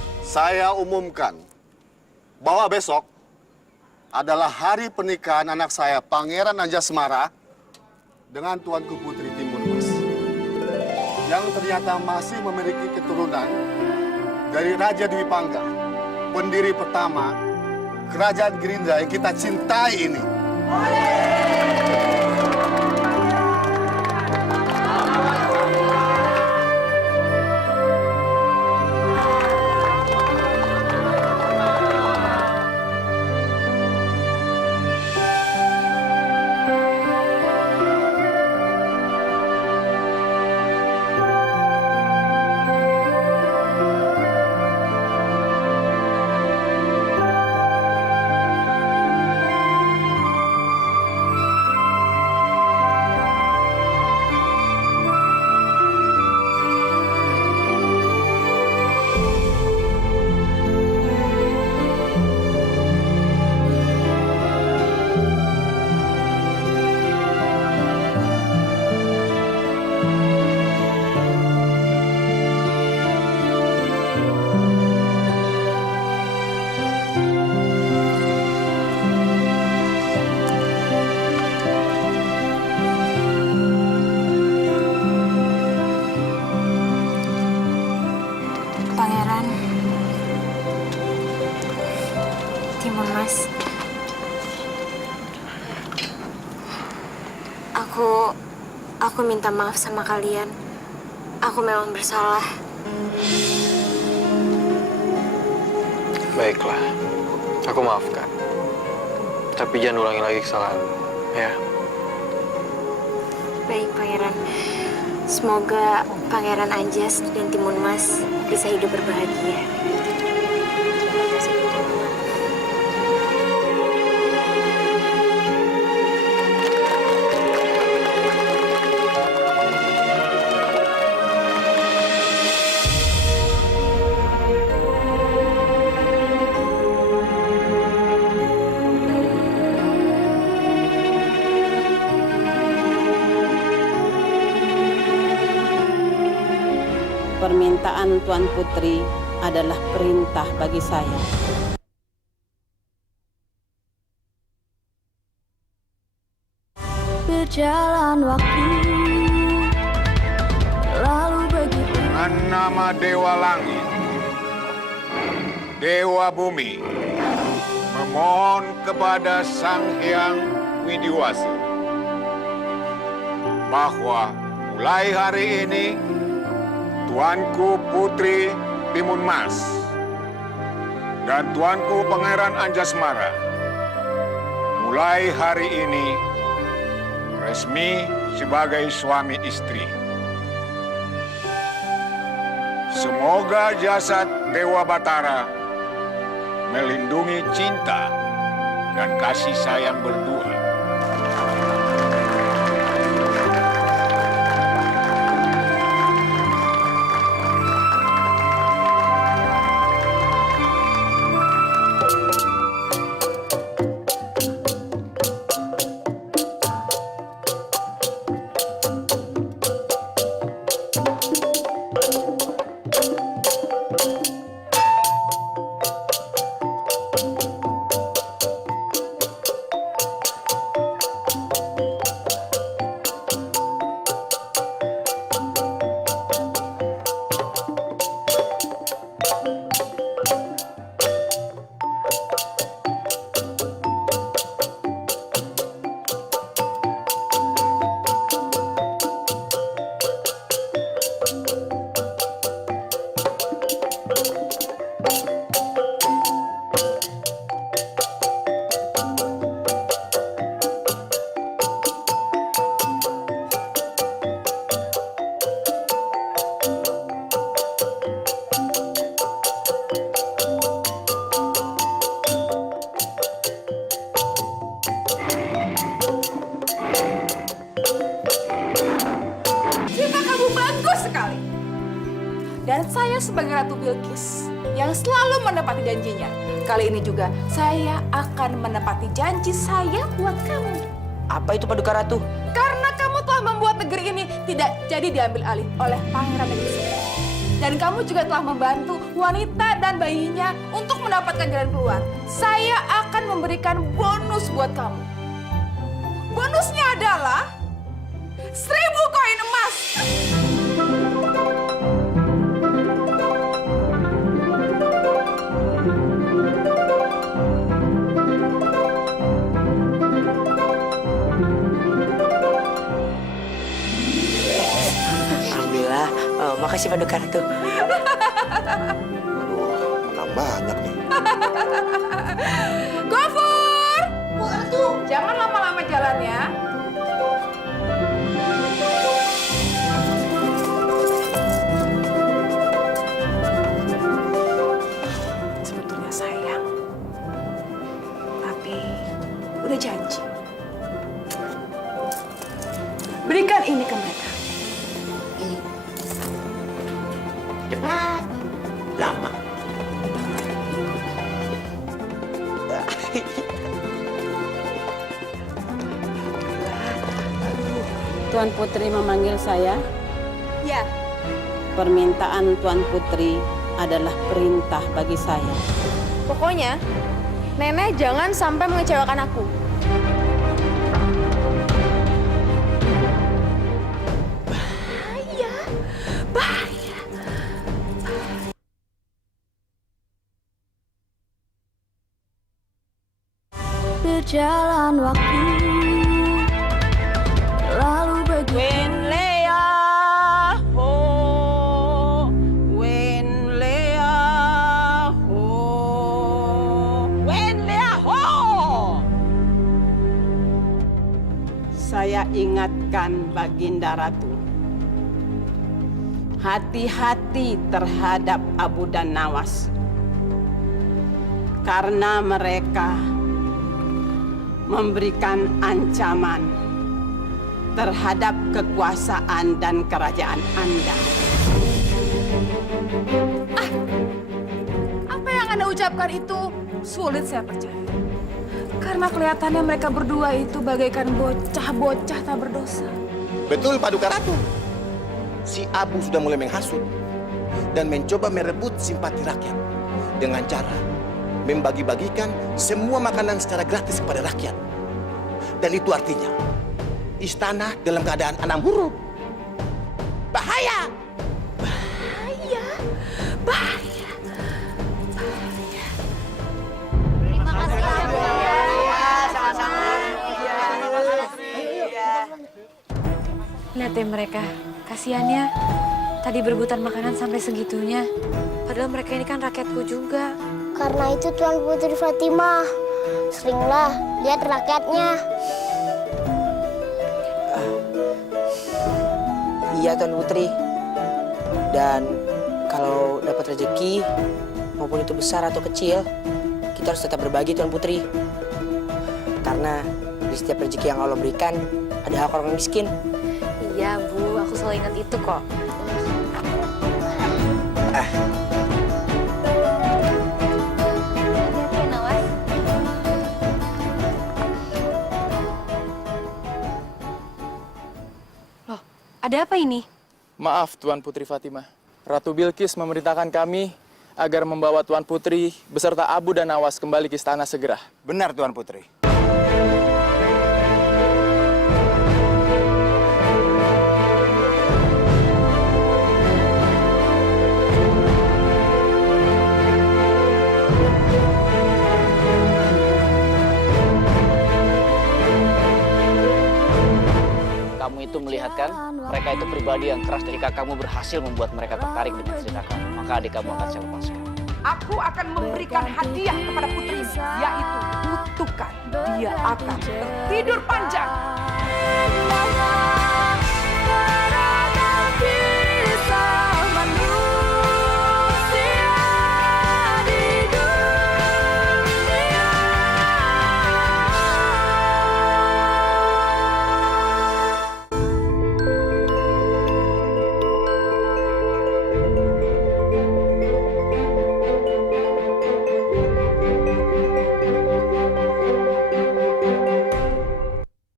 Saya umumkan bahwa besok adalah hari pernikahan anak saya, Pangeran Anjasmara, dengan Tuanku Putri Timun Mas, yang ternyata masih memiliki keturunan dari Raja Dwi Pangga, pendiri pertama Kerajaan Gerindra yang kita cintai ini. Pangeran, Timun Mas, aku minta maaf sama kalian. Aku memang bersalah. Baiklah, aku maafkan. Tapi jangan ulangi lagi kesalahan, ya. Baik, Pangeran. Semoga Pangeran Anjas dan Timun Mas bisa hidup berbahagia. Permintaan Tuan Putri adalah perintah bagi saya. Berjalan waktu lalu begitu. Dengan nama Dewa Langit, Dewa Bumi, memohon kepada Sang Hyang Widiwasa bahwa mulai hari ini Tuanku Putri Timun Mas dan Tuanku Pangeran Anjasmara mulai hari ini resmi sebagai suami istri. Semoga jasad Dewa Batara melindungi cinta dan kasih sayang berdua. Dan saya sebagai Ratu Bilqis yang selalu menepati janjinya. Kali ini juga saya akan menepati janji saya buat kamu. Apa itu Paduka Ratu? Karena kamu telah membuat negeri ini tidak jadi diambil alih oleh Pangeran Negeri. Dan kamu juga telah membantu wanita dan bayinya untuk mendapatkan jalan keluar. Saya akan memberikan bonus buat kamu. Bonusnya adalah 1000 koin emas. Alhamdulillah. Makasih Paduka Ratu. Menang banyak nih. Gofur! Jangan lama-lama jalan ya. Sebetulnya sayang. Tapi udah janji. Berikan ini ke mereka. Cepat. Lama. Tuan Putri memanggil saya. Ya. Permintaan Tuan Putri adalah perintah bagi saya. Pokoknya, Nenek jangan sampai mengecewakan aku. Bahaya. Bahaya. Berjalan waktu lalu begitu. Wen Lea ho, Wen Lea ho, Wen Lea ho. Saya ingatkan Baginda Ratu, hati-hati terhadap Abu dan Nawas, karena mereka memberikan ancaman terhadap kekuasaan dan kerajaan Anda. Apa yang Anda ucapkan itu sulit saya percaya. Karena kelihatannya mereka berdua itu bagaikan bocah-bocah tak berdosa. Betul, Paduka Ratu. Si Abu sudah mulai menghasut dan mencoba merebut simpati rakyat dengan cara membagi-bagikan semua makanan secara gratis kepada rakyat. Dan itu artinya istana dalam keadaan anam huruf. Bahaya! Bahaya! Bahaya! Bahaya! Terima kasih ya. Sama-sama. Lihat deh mereka, kasihannya tadi berebutan makanan sampai segitunya. Padahal mereka ini kan rakyatku juga. Karena itu Tuan Putri Fatimah seringlah lihat rakyatnya. Iya Tuan Putri. Dan kalau dapat rezeki, maupun itu besar atau kecil, kita harus tetap berbagi Tuan Putri. Karena di setiap rezeki yang Allah berikan, ada hak orang miskin. Iya Bu, aku selalu ingat itu kok. Ada apa ini? Maaf Tuan Putri Fatimah. Ratu Bilqis memerintahkan kami agar membawa Tuan Putri beserta Abu dan Nawas kembali ke istana segera. Benar Tuan Putri. Kamu itu melihat kan, mereka itu pribadi yang keras. Jika kamu berhasil membuat mereka tertarik dengan cerita kamu, maka adik kamu akan saya lepaskan. Aku akan memberikan hadiah kepada putrimu, yaitu kutukan. Dia akan tertidur panjang